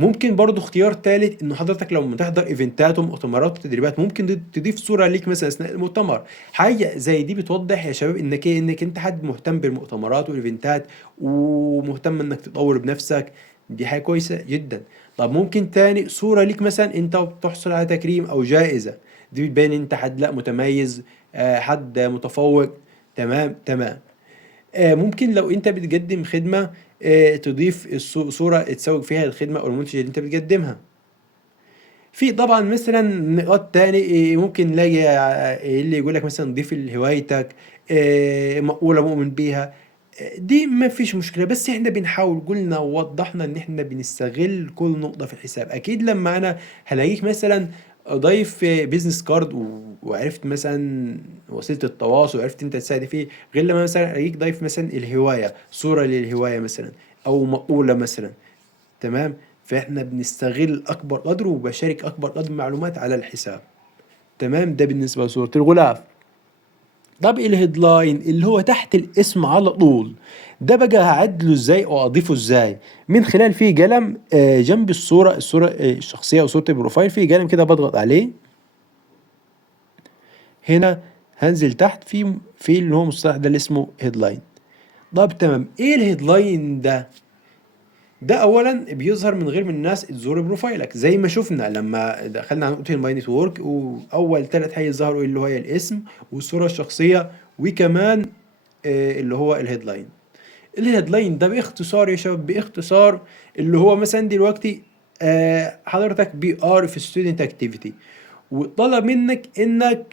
ممكن برضو اختيار تالت انه حضرتك لما تحضر ايفنتات ومؤتمرات وتدريبات ممكن تضيف صورة ليك مثلا اثناء المؤتمر. حاجة زي دي بتوضح يا شباب انك انت حد مهتم بالمؤتمرات والايفنتات ومهتم انك تطور بنفسك. دي حاجة كويسة جدا. طب ممكن تاني صورة ليك مثلا انت بتحصل على تكريم او جائزة، دي بتبين انت حد لا متميز، حد متفوق. تمام تمام. ممكن لو انت بتقدم خدمة تضيف صورة تسوق فيها الخدمة او المنتج اللي انت بتقدمها. في طبعا مثلا نقاط تاني ممكن نلاقي اللي يقول لك مثلا ضيف هوايتك، مقولة مؤمن بيها. دي ما فيش مشكلة، بس احنا بنحاول قلنا ووضحنا ان احنا بنستغل كل نقطة في الحساب. اكيد لما انا هلاقيك مثلا ضايف بيزنس كارد وعرفت مثلا وسيلة التواصل وعرفت انت تساعد فيه، غير لما مثلا الاقيك ضايف مثلا الهواية، صورة للهواية مثلا او مقولة مثلا. تمام. فاحنا بنستغل اكبر قدر وبشارك اكبر قدر معلومات على الحساب. تمام. ده بالنسبة لصورة الغلاف. طب الهيدلاين اللي هو تحت الاسم على طول، ده بقى هعدله ازاي او اضيفه ازاي؟ من خلال في قلم جنب الصورة الشخصية او صورة البروفايل، في قلم كده بضغط عليه هنا، هنزل تحت في اللي هو مصطلح ده اللي اسمه هيدلاين. طب تمام. ايه الهيدلاين ده؟ ده اولا بيظهر من غير من الناس تزور بروفايلك، زي ما شفنا لما دخلنا على نقطه الماي نتورك، واول ثلاث حاجات ظهروا اللي هو الاسم والصوره الشخصيه وكمان اللي هو الهيدلاين. الهيدلاين ده باختصار يا شباب، باختصار اللي هو مثلا دلوقتي حضرتك بي ار في ستودنت اكتيفيتي، وطلب منك انك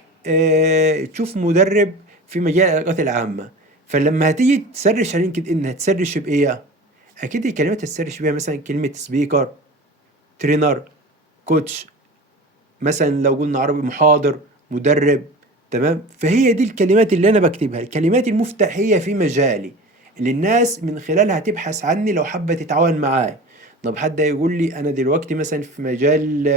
تشوف مدرب في مجال العلاقات العامه. فلما هتيجي تسرش على لينكد ان هتسرش بايه؟ اكيد الكلمات هتسرش بيها مثلا كلمه سبيكر، ترينر، كوتش، مثلا لو قلنا عربي محاضر، مدرب. تمام. فهي دي الكلمات اللي انا بكتبها، الكلمات المفتاحيه في مجالي اللي الناس من خلالها تبحث عني لو حابه تتعاون معاي. طب حد يقول لي انا دلوقتي مثلا في مجال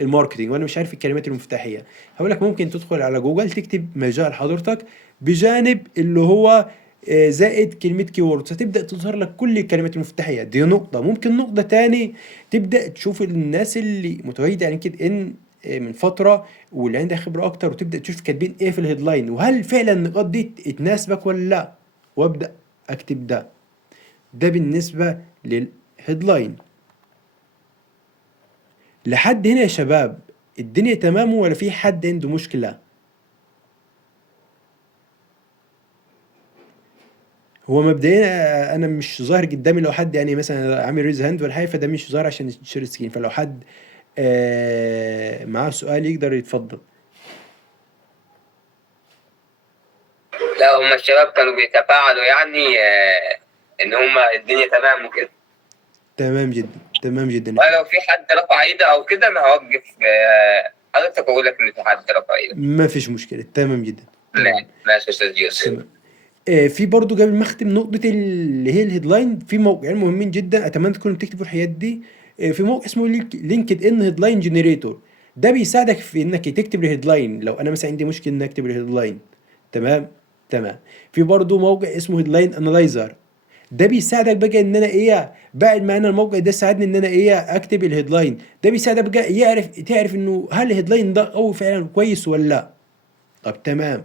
الماركتينج وانا مش عارف الكلمات المفتاحيه، هقول لك ممكن تدخل على جوجل تكتب مجال حضرتك بجانب اللي هو زائد كلمة كيوردز، هتبدأ تظهر لك كل الكلمات المفتاحية. دي نقطة. ممكن نقطة تاني، تبدأ تشوف الناس اللي متواجدة على لينكد ان من فترة واللي عندها خبرة أكتر، وتبدأ تشوف كاتبين إيه في الهيدلاين، وهل فعلا النقاط دي تناسبك ولا لأ، وأبدأ أكتب ده. ده بالنسبة للهيدلاين. لحد هنا يا شباب الدنيا تمام ولا في حد عنده مشكلة؟ هو مبدئيا انا مش ظاهر قدامي، لو حد يعني مثلا عامل ريز هاند ولا حاجه فده مش ظاهر عشان يشير سكرين، فلو حد معاه سؤال يقدر يتفضل. لا، هم الشباب كانوا بيتفاعلوا يعني ان هم الدنيا تمام وكده. تمام جدا، تمام جدا. ولو في حد رفع ايده او كده انا هوقف حضرتك اقول لك ان في حد رفع ايده. ما فيش مشكله. تمام جدا. تمام ماشي يا استاذ يوسف. تمام. في برضو قبل ما اختم نقطه اللي هي الهيدلاين، في موقعين مهمين جدا اتمنى تكونوا بتكتبوا الحاجات دي. في موقع اسمه لينكد ان هيدلاين جنريتور، ده بيساعدك في انك تكتب الهيدلاين لو انا مثلا عندي مشكله ان اكتب الهيدلاين. تمام تمام. في برضو موقع اسمه هيدلاين انالايزر، ده بيساعدك بقى ان انا ايه بعد ما انا الموقع ده ساعدني ان انا ايه اكتب الهيدلاين، ده بيساعدك بقى تعرف انه هل الهيدلاين ده قوي فعلا كويس ولا لا. طب تمام.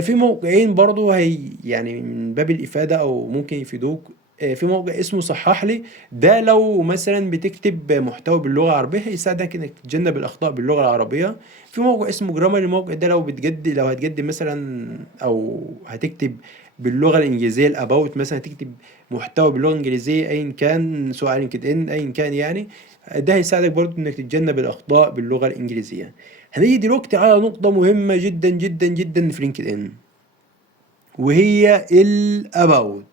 في موقعين برضو هي يعني من باب الإفادة أو ممكن يفيدوك. في موقع اسمه صحح لي، ده لو مثلا بتكتب محتوى باللغة العربية هيساعدك إنك تتجنب الأخطاء باللغة العربية. في موقع اسمه جرامر، الموقع ده لو هتقدم مثلا أو هتكتب باللغة الإنجليزية الأباوت مثلا، هتكتب محتوى باللغة الإنجليزية أيا كان سواء لينكد إن أيا كان يعني، ده هيساعدك برضو إنك تتجنب الأخطاء باللغة الإنجليزية. هنيجي دلوقتي على نقطة مهمة جدا جدا جدا في لينكد ان، وهي الاباوت.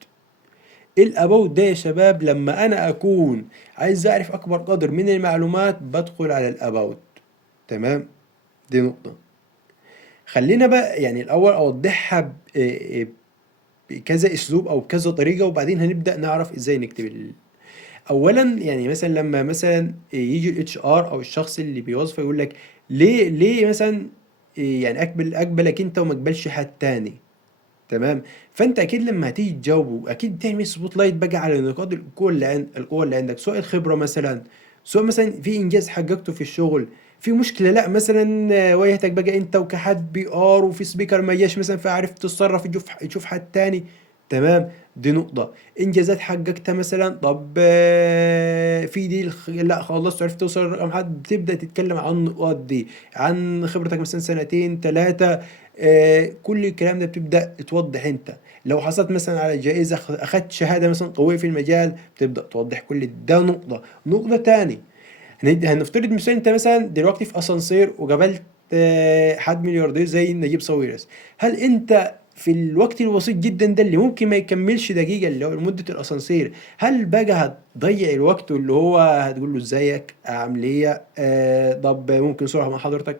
الاباوت ده يا شباب لما انا اكون عايز اعرف اكبر قدر من المعلومات بدخل على الاباوت. تمام. دي نقطة. خلينا بقى يعني الاول اوضحها بكذا اسلوب او كذا طريقة، وبعدين هنبدأ نعرف ازاي نكتب اولا يعني مثلا لما مثلا يجي الاتش ار او الشخص اللي بيوظفه يقول لك ليه مثلا يعني اقبلك انت وما اقبلش حد تاني. تمام. فانت اكيد لما هتيجي تجاوبه اكيد تعمل سبوت لايت بقى على نقاط القوه اللي عندك، سواء الخبره مثلا، سواء مثلا في انجاز حققته في الشغل، في مشكله لا مثلا واجهتك بقى انت وكحد بي ار وفي سبيكر ما جاش مثلا فعرفت تتصرف تشوف حد تاني. تمام. دي نقطة. إنجازات حققتها مثلا، طب في دي لا خلصت عرفت توصل لرقم حد، بتبدأ تتكلم عن النقاط دي، عن خبرتك مثلا سنتين ثلاثة. كل الكلام ده بتبدأ توضح انت. لو حصلت مثلا على جائزة أخدت شهادة مثلا قوية في المجال، بتبدأ توضح كل ده. نقطة تاني، هنفترض مثلا انت مثلا دلوقتي في اسانسير وقابلت حد ملياردير زي نجيب ساويرس. هل انت في الوقت البسيط جدا ده اللي ممكن ما يكملش دقيقة اللي هو مدة الاسانسير، هل بقى هتضيع الوقت اللي هو هتقول له ازيك عامل ايه طب ممكن صورة مع حضرتك؟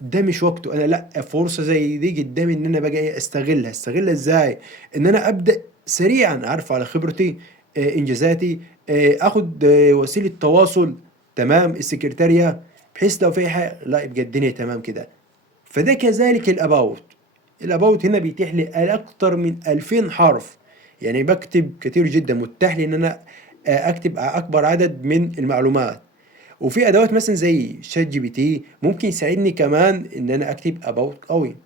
ده مش وقته. انا لا، فرصة زي دي قدامي ان انا بقى ايه استغلها ازاي؟ ان انا ابدا سريعا اعرف على خبرتي انجازاتي، اخد وسيلة تواصل، تمام، السكرتارية، بحيث لو في حاجة لا يبقى الدنيا تمام كده. فده كذلك الاباوت هنا بيتيح لي اكتر من 2000 حرف، يعني بكتب كتير جدا، متاح لي ان انا اكتب اكبر عدد من المعلومات. وفي ادوات مثلا زي شات جي بي تي ممكن يساعدني كمان ان انا اكتب اباوت قوي.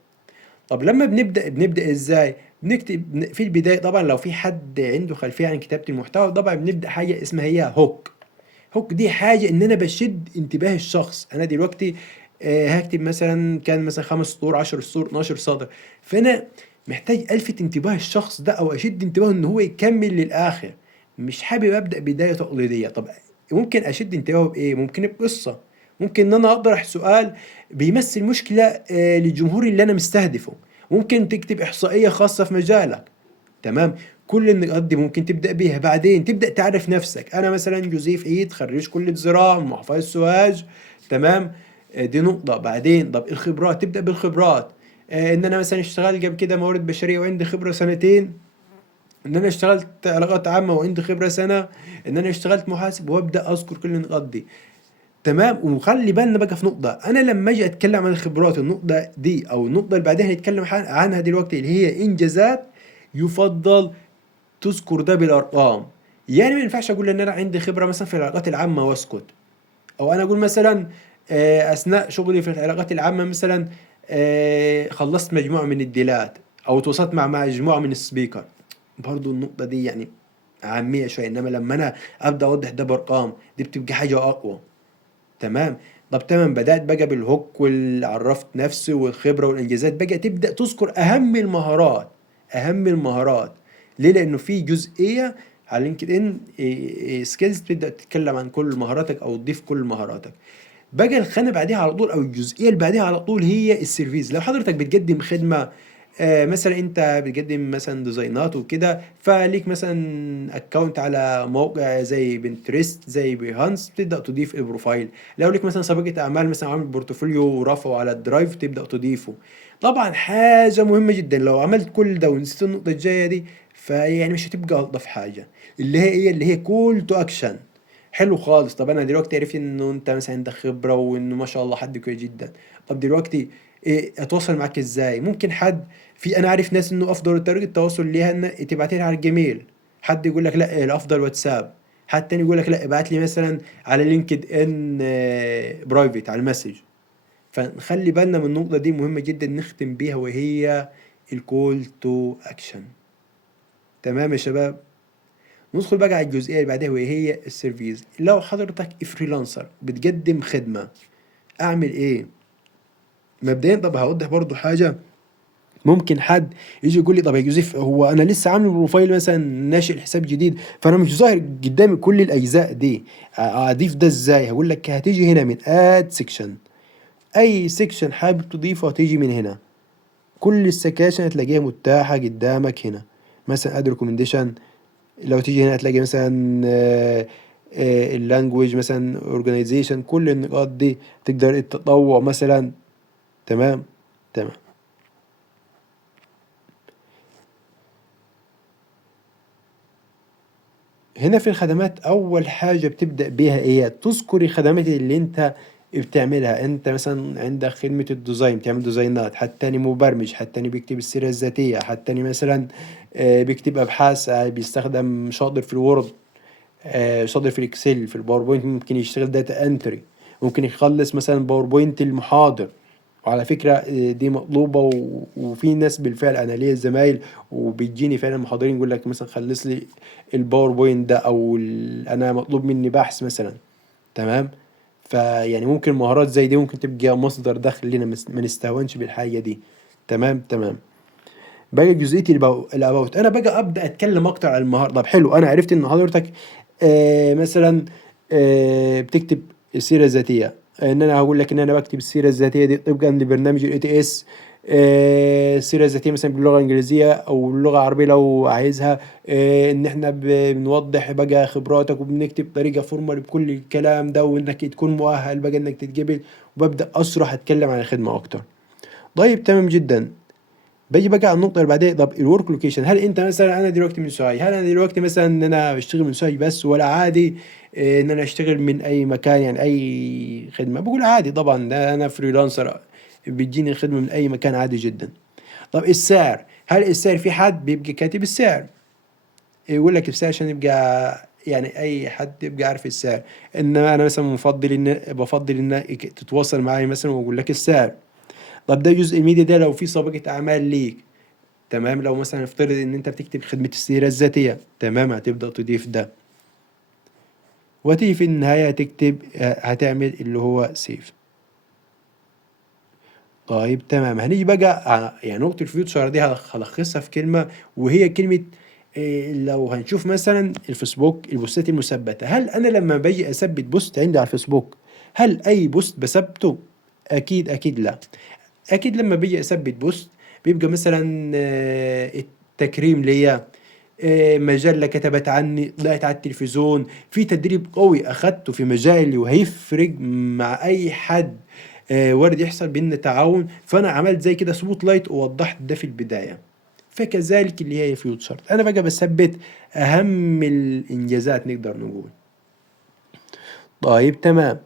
طب لما بنبدا ازاي؟ بنكتب في البدايه طبعا لو في حد عنده خلفيه عن كتابه المحتوى، طبعا بنبدا حاجه اسمها هي هوك دي حاجة إن أنا بشد انتباه الشخص. أنا دلوقتي هكتب مثلا كان مثلا 5 سطور 10 سطور 12 سطر، فأنا محتاج ألفت انتباه الشخص ده أو أشد انتباهه إن هو يكمل للآخر. مش حابب أبدأ بداية تقليدية. طب ممكن أشد انتباهه بإيه؟ ممكن بقصة، ممكن إن أنا أطرح سؤال بيمثل مشكلة للجمهور اللي أنا مستهدفه، ممكن تكتب إحصائية خاصة في مجالك. تمام. كل النقاط دي ممكن تبدأ بيها. بعدين تبدأ تعرف نفسك. أنا مثلا جوزيف عيد خريج كلية زراعة من محافظة سوهاج. تمام. دي نقطة. بعدين طب الخبرات، تبدأ بالخبرات. إن أنا مثلا اشتغلت قبل كده موارد بشرية وعندي خبرة سنتين، إن أنا اشتغلت علاقات عامة وعندي خبرة سنة، إن أنا اشتغلت محاسب، وأبدأ أذكر كل النقاط دي. تمام. وخلي بالنا بقى في نقطة، أنا لما أجي أتكلم عن الخبرات النقطة دي أو النقطة اللي بعدين هنتكلم عنها دلوقتي اللي هي إنجازات، يفضل تذكر ده بالارقام. يعني ما ينفعش اقول ان انا عندي خبره مثلا في العلاقات العامه واسكت، او انا اقول مثلا اثناء شغلي في العلاقات العامه مثلا خلصت مجموعه من الديلات او تواصلت مع مجموعه من السبيكر. برضو النقطه دي يعني عاميه شويه، انما لما انا ابدا اوضح ده بارقام دي بتبقى حاجه اقوى. تمام. طب تمام، بدأت بقى بالهوك عرفت نفسي والخبرة والإنجازات، بقى تبدأ تذكر أهم المهارات. ليه؟ لأنه في جزئية على لينكد إن سكيلز تبدأ تتكلم عن كل مهاراتك أو تضيف كل مهاراتك. بقى الخانة بعديها على طول أو الجزئية اللي بعديها على طول هي السيرفيس. لو حضرتك بتقدم خدمة مثلا انت بتقدم مثلا ديزاينات وكده، فليك مثلا اكونت على موقع زي بنترست زي بيهانس، تبدا تضيف البروفايل. لو ليك مثلا سابقة اعمال مثلا عامل بورتفوليو ورافعه على الدرايف، تبدا تضيفه. طبعا حاجه مهمه جدا، لو عملت كل ده ونسيت النقطه الجايه دي فيعني مش هتبقى الطف حاجه، اللي هي كول تو اكشن. حلو خالص. طب انا دلوقتي عرفت انه انت مثلا عندك خبره وانه ما شاء الله حد كويس جدا. طب دلوقتي إيه اتواصل معاك ازاي؟ ممكن حد انا عارف ناس انه افضل طريقه التواصل ليها ان تبعت لي على الجيميل، حد يقول لك لا الافضل واتساب، حد تاني يقول لك لا ابعت لي مثلا على لينكد ان برايفت على المسج. فنخلي بالنا من النقطه دي مهمه جدا نختم بيها، وهي الكول تو اكشن. تمام يا شباب. ندخل بقى على الجزئيه اللي بعدها وهي السيرفيس. لو حضرتك فريلانسر بتقدم خدمه، اعمل ايه؟ مبدئيا طب هوضح برضو حاجه. ممكن حد يجي يقول لي طب يا يوسف هو انا لسه عامل بروفايل مثلا ناشئ الحساب جديد، فانا مش ظاهر قدامي كل الاجزاء دي، اضيف ده ازاي؟ هقول لك هتيجي هنا من اد سيكشن، اي سيكشن حابب تضيفه هتيجي من هنا. كل السكاشن هتلاقيها متاحه قدامك هنا. مثلا اد ريكومنديشن، لو تيجي هنا هتلاقي مثلا اللانجويج مثلا اورجانيزيشن، كل النقاط دي تقدر التطوع مثلا. تمام. تمام. هنا في الخدمات اول حاجه بتبدا بيها ايه؟ تذكر الخدمات اللي انت بتعملها. انت مثلا عندك خدمة الديزاين، بتعمل ديزاينات، حد تاني مبرمج، حد تاني بيكتب السيرة الذاتية، حد تاني مثلا بيكتب ابحاث، بيستخدم شاطر في الوورد، شاطر في الاكسل، في الباوربوينت ممكن يشتغل داتا انتري، ممكن يخلص مثلا باوربوينت المحاضر. وعلى فكرة دي مطلوبة وفي ناس بالفعل، أنا ليا زمايل وبيجيني فعلا محاضرين يقول لك مثلا خلص لي الباوربوينت ده، أو أنا مطلوب مني بحث مثلا. تمام. فيعني ممكن مهارات زي دي ممكن تبقى مصدر دخل لنا، ما نستهونش بالحاجة دي. تمام تمام. باجي جزئية الأباوت، أنا باجي أبدأ أتكلم أكتر عن المهارة. طب حلو، أنا عرفت إن حضرتك مثلا بتكتب السيرة الذاتية، إن أنا هقول لك إن أنا بكتب السيرة الذاتية دي طبقا لبرنامج ال ATS. السيرة الذاتية مثلا باللغة الإنجليزية أو اللغة العربية لو عايزها. إن إحنا بنوضح بقى خبراتك، وبنكتب طريقة فورمال بكل الكلام ده، وإنك تكون مؤهل بقى إنك تتقبل. وببدأ أشرح أتكلم عن الخدمة أكتر. طيب تمام جدا. باجي بقى على النقطة اللي بعدين. طب الورك لوكيشن، هل انت مثلا، انا دلوقتي من سوهاج، هل انا دلوقتي مثلا ان انا بشتغل من سوهاج بس، ولا عادي ان انا اشتغل من اي مكان، يعني اي خدمة؟ بقول عادي طبعا، ده انا فريلانسر، بتجيني الخدمة من اي مكان عادي جدا. طب السعر، هل السعر في حد بيبقى كاتب السعر، يقول لك السعر عشان يبقى يعني اي حد يبقى عارف السعر؟ انما انا مثلا بفضل ان تتواصل معايا مثلا واقول لك السعر. طب ده جزء الميديا، ده لو في سابقة اعمال ليك. تمام. لو مثلا افترض ان انت بتكتب خدمة السيرة الذاتية، تمام، هتبدأ تضيف ده، وتيجي في النهاية هتكتب هتعمل اللي هو سيف. طيب تمام. هنيجي بقى يعني نقطة الفيوتشر دي هلخصها في كلمة، وهي كلمة لو هنشوف مثلا الفيسبوك، البوستات المثبتة، هل أنا لما باجي أثبت بوست عندي على الفيسبوك، هل أي بوست بثبته؟ أكيد أكيد لا. أكيد لما باجي أثبت بوست بيبقى مثلا التكريم ليا، مجلة كتبت عني، طلعت على التلفزيون، في تدريب قوي أخدته في مجالي وهيفرق مع أي حد، وارد يحصل بينا تعاون. فأنا عملت زي كده سبوت لايت ووضحت ده في البداية. فكذلك اللي هي فيوتشر، أنا بقى بثبت أهم الإنجازات نقدر نقول. طيب تمام.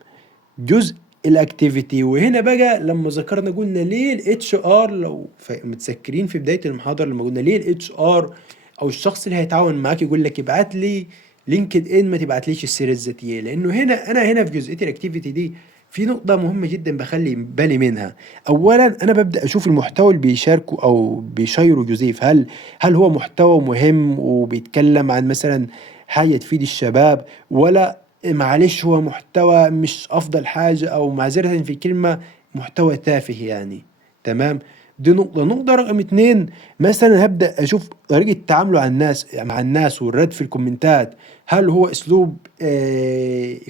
جزء الاكتيفيتي، وهنا بقى لما ذكرنا قلنا ليه الاتش ار، لو متذكرين في بدايه المحاضره لما قلنا ليه الاتش ار او الشخص اللي هيتعاون معاك يقول لك ابعت لي لينكد ان، ما تبعتليش السيره الذاتيه. لانه هنا في جزئيه الاكتيفيتي دي في نقطة مهمة جدا بخلي بالي منها. أولا أنا ببدأ أشوف المحتوى اللي بيشاركه أو بيشيره جوزيف، هل هو محتوى مهم وبيتكلم عن مثلا حاجة تفيد الشباب، ولا معلش هو محتوى مش افضل حاجة، او معذرة في الكلمة محتوى تافه يعني. تمام. دي نقطة رقم اتنين، مثلا هبدأ اشوف طريقة تعامله مع الناس والرد في الكومنتات، هل هو اسلوب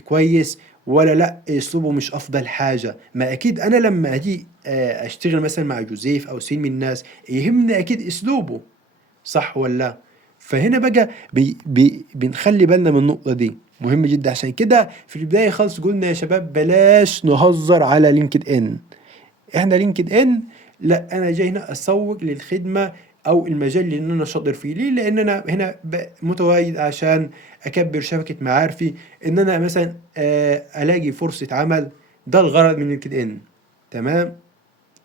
كويس، ولا لا اسلوبه مش افضل حاجة. ما اكيد انا لما اجي اشتغل مثلا مع جوزيف او سين من الناس، يهمني اكيد اسلوبه، صح ولا لا؟ فهنا بقى بنخلي بالنا من النقطة دي، مهم جدا. عشان كده في البداية خالص قلنا يا شباب بلاش نهزر على لينكد ان. احنا لينكد ان، لا، انا جاي هنا اسوق للخدمة او المجال اللي انا شاطر فيه. ليه؟ لان انا هنا متواجد عشان اكبر شبكة معارفي، ان انا مثلا الاقي فرصة عمل. ده الغرض من لينكد ان. تمام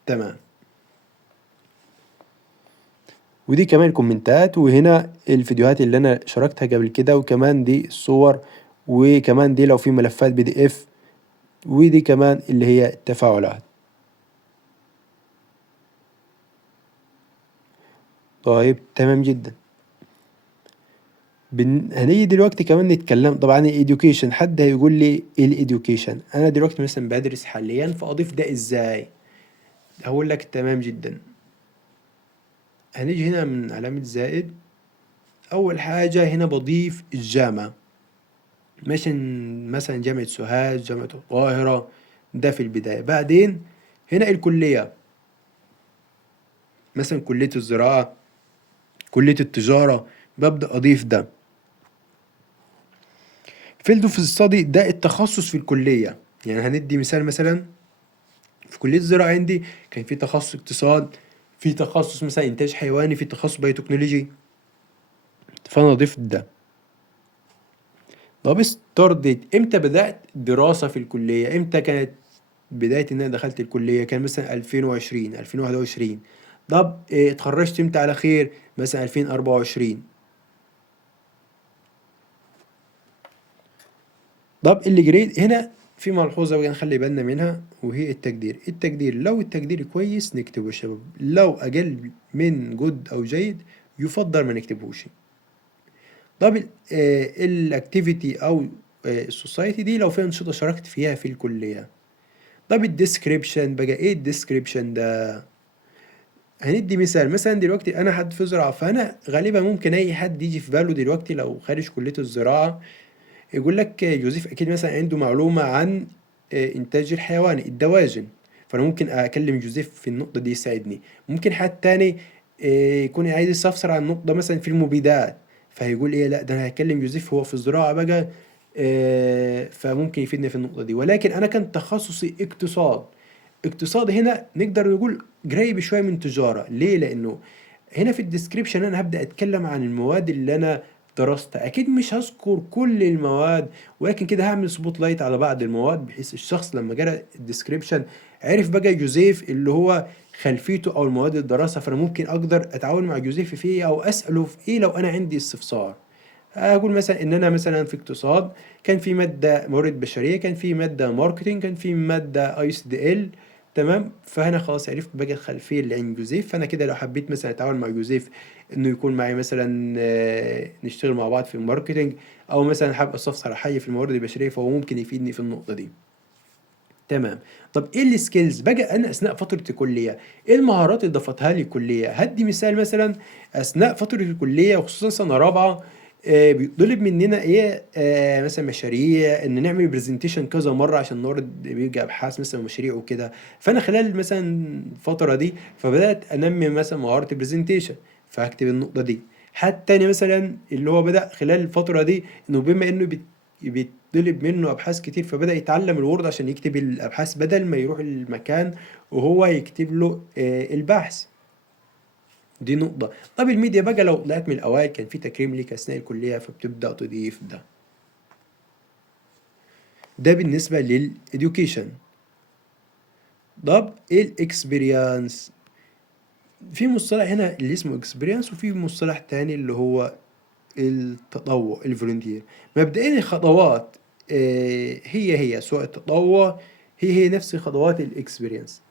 تمام. ودي كمان كومنتات، وهنا الفيديوهات اللي انا شاركتها قبل كده، وكمان دي الصور، وكمان دي لو في ملفات PDF، ودي كمان اللي هي التفاعلات. طيب تمام جدا. هنيجي دلوقتي كمان نتكلم طبعا الإديوكيشن. حد هيقول لي إيه الإديوكيشن؟ انا دلوقتي مثلا بدرس حاليا، فاضيف ده ازاي؟ هقول لك تمام جدا. هنيجي هنا من علامة زائد، اول حاجة هنا بضيف الجامعة، مثلا جامعة سوهاج، جامعة القاهرة، ده في البداية. بعدين هنا الكلية، مثلا كلية الزراعة، كلية التجارة، ببدأ أضيف ده. فيلد اوف ستادي، ده التخصص في الكلية. يعني هندي مثال، مثلا في كلية الزراعة عندي كان في تخصص اقتصاد، في تخصص مثلا إنتاج حيواني، في تخصص بايوتكنولوجي، فأنا أضيف ده. طب ستارت ديت، إمتى بدأت دراسة في الكلية؟ إمتى كانت بداية إن أنا دخلت الكلية كان مثلا 2020 2021. طب اتخرجت إمتى على خير؟ مثلا 2024. طب الجريد هنا في ملحوظة بقى نخلي بالنا منها، وهي التقدير لو التقدير كويس نكتبه يا شباب، لو أقل من جود أو جيد يفضل ما نكتبهوش. طب الاكتيفيتي أو السوسايتي دي لو في أنشطة شاركت فيها في الكلية. طب الديسكريبشن بقى إيه الديسكريبشن ده؟ هندي مثال، مثلا دلوقتي أنا حد في زراعة، فأنا غالبا ممكن أي حد يجي في باله دلوقتي لو خارج كلية الزراعة يقول لك يوسف أكيد مثلا عنده معلومة عن إنتاج الحيواني الدواجن، فأنا ممكن أكلم جوزيف في النقطة دي يساعدني. ممكن حد تاني يكون عايز يستفسر عن نقطة مثلا في المبيدات، فهيقول إيه لأ ده أنا هكلم جوزيف هو في الزراعة بقى، فممكن يفيدني في النقطة دي. ولكن أنا كان تخصصي اقتصاد هنا نقدر نقول قريب شوية من تجارة. ليه؟ لأنه هنا في الديسكريبشن أنا هبدأ أتكلم عن المواد اللي أنا درستها، أكيد مش هذكر كل المواد، ولكن كده هعمل سبوت لايت على بعض المواد بحيث الشخص لما قرأ الديسكريبشن عرف بقى جوزيف اللي هو خلفيته أو المواد الدراسة، فأنا ممكن أقدر أتعاون مع جوزيف في إيه أو أسأله في إيه لو أنا عندي استفسار. أقول مثلا إن أنا مثلا في اقتصاد كان في مادة موارد بشرية، كان في مادة ماركتينج، كان في مادة اي اس دي ال. تمام، فهنا خلاص عرفت بقى الخلفية اللي عند جوزيف، فأنا كده لو حبيت مثلا أتعاون مع جوزيف إنه يكون معي مثلا نشتغل مع بعض في الماركتينج، أو مثلا حابب أستفسر على حاجة في الموارد البشرية فهو ممكن يفيدني في النقطة دي. تمام. طب ايه السكيلز بقى انا اثناء فتره الكليه؟ ايه المهارات اللي ضافتها لي الكليه؟ هدي مثال مثلا اثناء فتره الكليه وخصوصا سنه رابعه بيطلب مننا ايه مثلا مشاريع، ان نعمل برزنتيشن كذا مره عشان نورد بيبقى ابحاث مثلا مشاريع وكده. فانا خلال مثلا الفتره دي فبدات انمي مثلا مهاره البرزنتيشن، فهكتب النقطه دي. حد تاني مثلا اللي هو بدا خلال الفتره دي انه بما انه بيطلب منه ابحاث كتير فبدأ يتعلم الوورد عشان يكتب الابحاث بدل ما يروح المكان وهو يكتب له البحث. دي نقطة. طب الميديا بقى لو طلعت من الاوائل كان في تكريم ليك اثناء الكلية فبتبدأ تضيف ده. ده بالنسبة للإديوكيشن. طب ايه الاكسبيرينس؟ في مصطلح هنا اللي اسمه اكسبيرينس، وفي مصطلح تاني اللي هو التطوع الفولنتير. مبدئيا الخطوات هي سواء التطوع هي نفس خطوات الاكسبيرينس،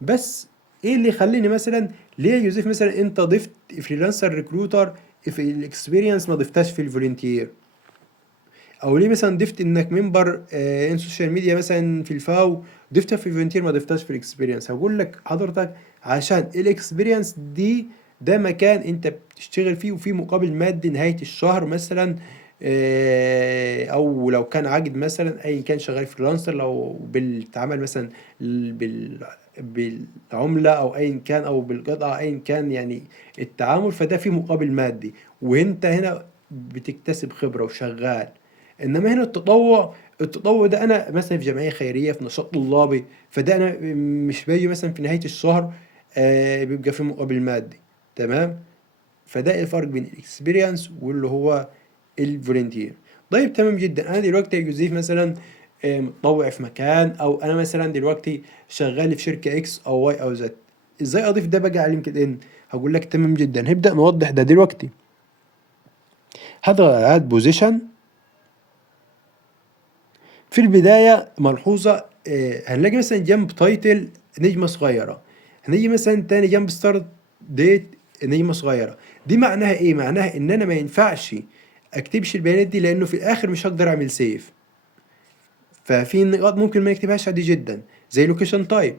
بس ايه اللي يخليني مثلا ليه يا يوسف مثلا انت ضفت فريلانسر ريكروتر في الاكسبيرينس ما ضفتهاش في الفولنتير؟ او ليه مثلا ضفت انك منبر ان سوشيال ميديا مثلا في الفاو ضفتها في الفولنتير ما ضفتهاش في الاكسبيرينس؟ هقول لك حضرتك عشان الاكسبيرينس دي ده مكان انت بتشتغل فيه وفي مقابل مادي نهاية الشهر مثلا، او لو كان عقد مثلا اي كان شغال فريلانسر لو بالتعامل مثلا بالعملة او ايا كان او بالقطعة ايا كان يعني التعامل، فده في مقابل مادي وانت هنا بتكتسب خبرة وشغال. انما هنا التطوع ده انا مثلا في جمعيه خيريه في نشاط طلابي، فده انا مش باجي مثلا في نهايه الشهر بيبقى في مقابل مادي. تمام، فده الفرق بين الاكسبيرينس واللي هو الفولنتير. طيب تمام جدا. انا دلوقتي يا جوزيف مثلا متطوع في مكان، او انا مثلا دلوقتي شغال في شركه اكس او واي او زد، ازاي اضيف ده بقى على لينكد ان؟ هقول لك تمام جدا، نبدا نوضح ده دلوقتي. هضغط على بوزيشن. في البداية ملحوظة هنلاقي مثلا جنب تايتل نجمة صغيرة، هنيجي مثلا تاني جنب ستارت ديت نجمة صغيرة. دي معناها ايه؟ معناها ان انا ما ينفعش اكتبش البيانات دي لانه في الاخر مش هقدر اعمل سيف. ففي نقاط ممكن ما نكتبهاش عادي جدا زي لوكيشن تايب،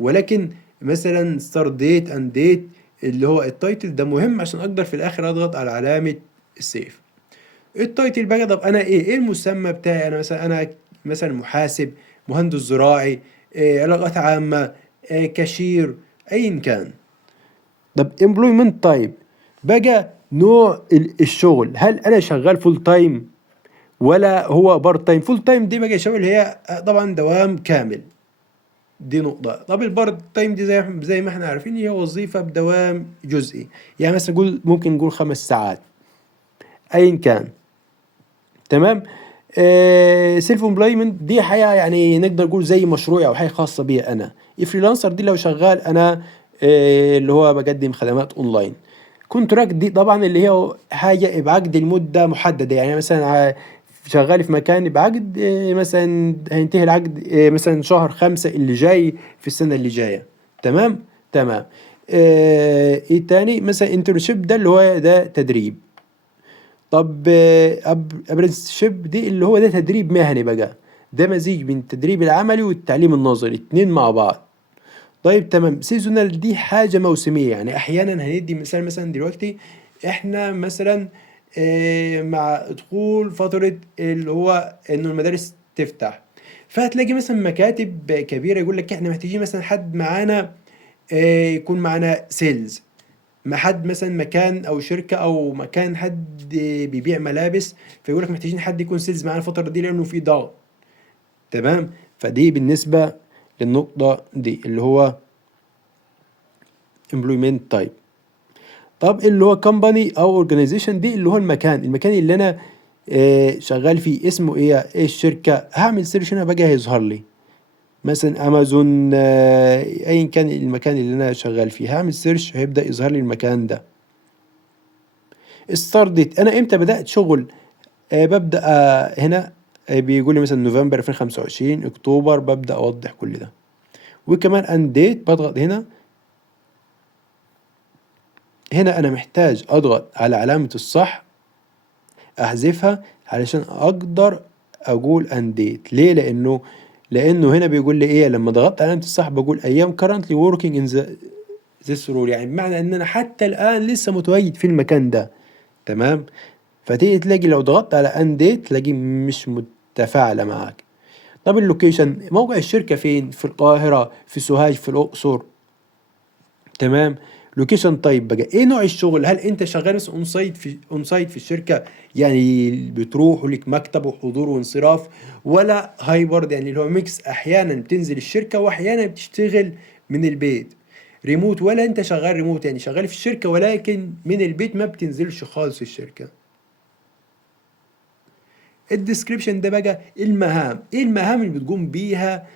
ولكن مثلا ستارت ديت اند ديت اللي هو التايتل ده مهم عشان اقدر في الاخر اضغط على علامة السيف. التايتل بقى طب انا ايه المسمى بتاعي؟ انا مثلا محاسب، مهندس زراعي، علاقات عامة، كاشير، ايا كان. طب employment type بقى نوع الشغل، هل انا شغال فول تايم ولا هو بارت تايم؟ فول تايم دي بقى شغل هي طبعا دوام كامل، دي نقطة. طب البارت تايم دي زي ما احنا عارفين هي وظيفة بدوام جزئي، يعني مثلا ممكن نقول 5 ساعات ايا كان. تمام. سيلف امبلويمنت دي حاجه يعني نقدر نقول زي مشروعي او حاجه خاصه بيا انا. الفريلانسر دي لو شغال انا اللي هو بقدم خدمات اونلاين. كونتراكت دي طبعا اللي هي حاجه بعقد لمده محدده، يعني مثلا شغال في مكان بعقد مثلا هينتهي العقد مثلا شهر 5 اللي جاي في السنه اللي جايه. تمام تمام. ايه تاني؟ مثلا انترنشيب ده اللي هو ده تدريب. طب ابرنتشيب دي اللي هو ده تدريب مهني بقى، ده مزيج بين التدريب العملي والتعليم النظري اتنين مع بعض. طيب تمام. سيزونال دي حاجة موسمية، يعني أحيانا هندي مثال مثلا دلوقتي احنا مثلا مع دخول فترة اللي هو إنه المدارس تفتح، فهتلاقي مثلا مكاتب كبيرة يقول لك احنا محتاجين مثلا حد معانا يكون معانا سيلز، ما حد مثلا مكان او شركه او مكان حد بيبيع ملابس، فيقول لك محتاجين حد يكون سيلز معانا الفتره دي لانه في ضغط. تمام. فدي بالنسبه للنقطه دي اللي هو employment type. طب اللي هو company او organization دي اللي هو المكان اللي انا شغال فيه اسمه ايه الشركه. هعمل سيرش هنا بقى هيظهر لي مثلا امازون ايا كان المكان اللي انا شغال فيه، هعمل سيرش هيبدا يظهر لي المكان ده. ستارت انا امتى بدات شغل؟ ببدا هنا بيقول لي مثلا نوفمبر 2025 اكتوبر، ببدا اوضح كل ده. وكمان اند ديت بضغط هنا. هنا انا محتاج اضغط على علامه الصح احذفها علشان اقدر اقول اند ديت. ليه؟ لانه هنا بيقول لي ايه لما ضغطت على علامه الصح بقول ايام currently working in this role، يعني بمعنى ان انا حتى الان لسه متواجد في المكان ده. تمام. فتيجي تلاقي لو ضغطت على انديت تلاقي مش متفاعلة معاك. طب اللوكيشن موقع الشركة فين؟ في القاهرة، في سوهاج، في الأقصر. تمام. لوكيشن طيب بقى ايه نوع الشغل؟ هل انت شغال مثلا اون سايت في الشركة، يعني بتروح ولك مكتب وحضور وانصراف، ولا هايبرد يعني اللي هو ميكس احيانا بتنزل الشركة واحيانا بتشتغل من البيت؟ ريموت ولا انت شغال ريموت يعني شغال في الشركة ولكن من البيت ما بتنزلش خالص الشركة؟ الديسكريبشن ده بقى المهام، ايه المهام اللي بتقوم بيها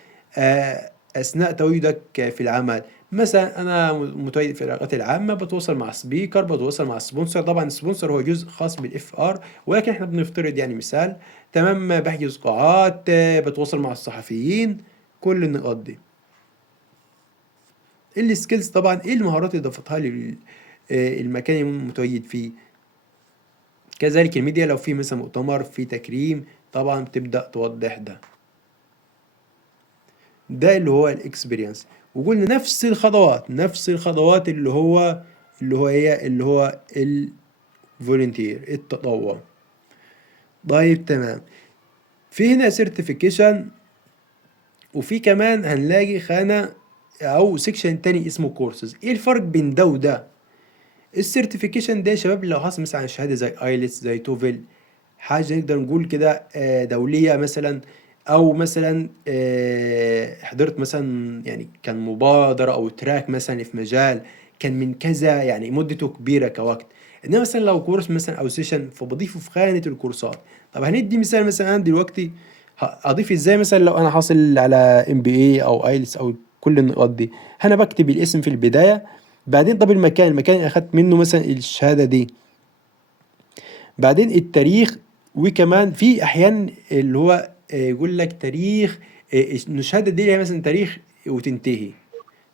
اثناء تواجدك في العمل. مثلا انا متواجد في العلاقات العامه، بتواصل مع سبيكر، بتواصل مع سبونسر. طبعا السبونسر هو جزء خاص بالاف ار ولكن احنا بنفترض يعني مثال. تمام. بحجز قاعات، بتواصل مع الصحفيين، كل النقاط دي. السكيلز طبعا ايه المهارات اللي ضافتها لي المكان اللي متواجد فيه. كذلك الميديا لو في مثلا مؤتمر في تكريم طبعا بتبدأ توضح ده. ده اللي هو الاكسبيرينس. وقلنا نفس الخطوات اللي هو الفولنتير التطوع. طيب تمام. في هنا سيرتيفيكيشن، وفي كمان هنلاقي خانة او سيكشن تاني اسمه كورسز. ايه الفرق بين ده وده؟ السيرتيفيكيشن ده يا شباب لو حصل مثلا على شهاده زي ايلتس زي توفل، حاجه نقدر نقول كده دوليه مثلا، او مثلا حضرت مثلا يعني كان مبادره او تراك مثلا في مجال كان من كذا يعني مدته كبيره كوقت. انما مثلا لو كورس مثلا او سيشن فبضيفه في خانه الكورسات. طب هندي مثال مثلا انا دلوقتي اضيف ازاي مثلا لو انا حاصل على ام بي اي او ايلتس او كل النقاط دي. انا بكتب الاسم في البدايه، بعدين طب المكان اللي اخدت منه مثلا الشهاده دي، بعدين التاريخ. وكمان في احيانا اللي هو يقول لك تاريخ إن الشهاده دي ليها مثلا تاريخ وتنتهي.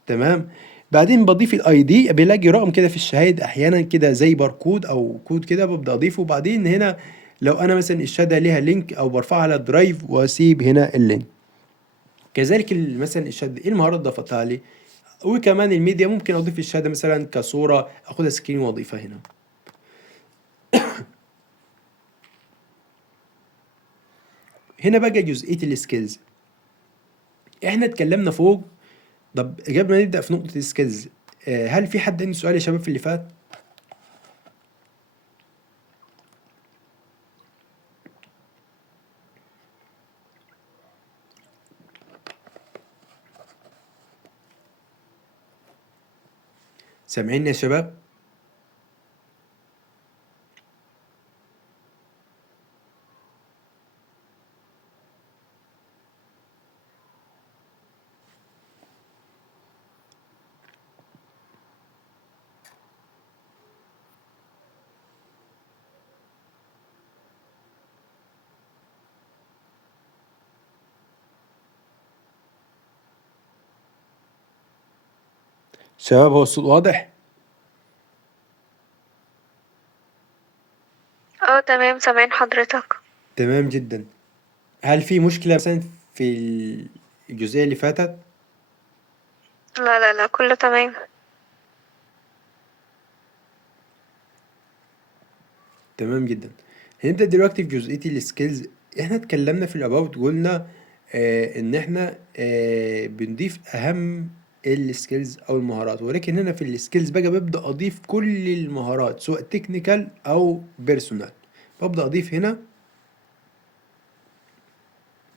تمام. بعدين بضيف الاي دي، بلاقي رقم كده في الشهاده احيانا كده زي باركود او كود كده ببدا اضيفه. وبعدين هنا لو انا مثلا الشهاده ليها لينك او برفعها على درايف واسيب هنا اللينك. كذلك مثلا الشهاده ايه المهارات ضفتها لي. وكمان الميديا ممكن اضيف الشهاده مثلا كصوره اخدها سكرين واضيفها هنا. هنا بقى جزئيه السكيلز. احنا اتكلمنا فوق. طب قبل ما نبدا في نقطه السكيلز هل في حد عنده سؤال يا شباب في اللي فات؟ سامعيني يا شباب؟ شباب هو الصوت واضح؟ اه تمام، سامعين حضرتك. تمام جدا. هل في مشكلة مثلا في الجزئية اللي فاتت؟ لا لا لا، كله تمام. تمام جدا. هنبدأ دلوقتي في جزئية السكيلز. احنا اتكلمنا في الاباوت، قلنا ان احنا بنضيف اهم السكيلز او المهارات، ولكن هنا في السكيلز بقى ببدأ اضيف كل المهارات سواء تكنيكال او بيرسونال. ببدأ اضيف هنا،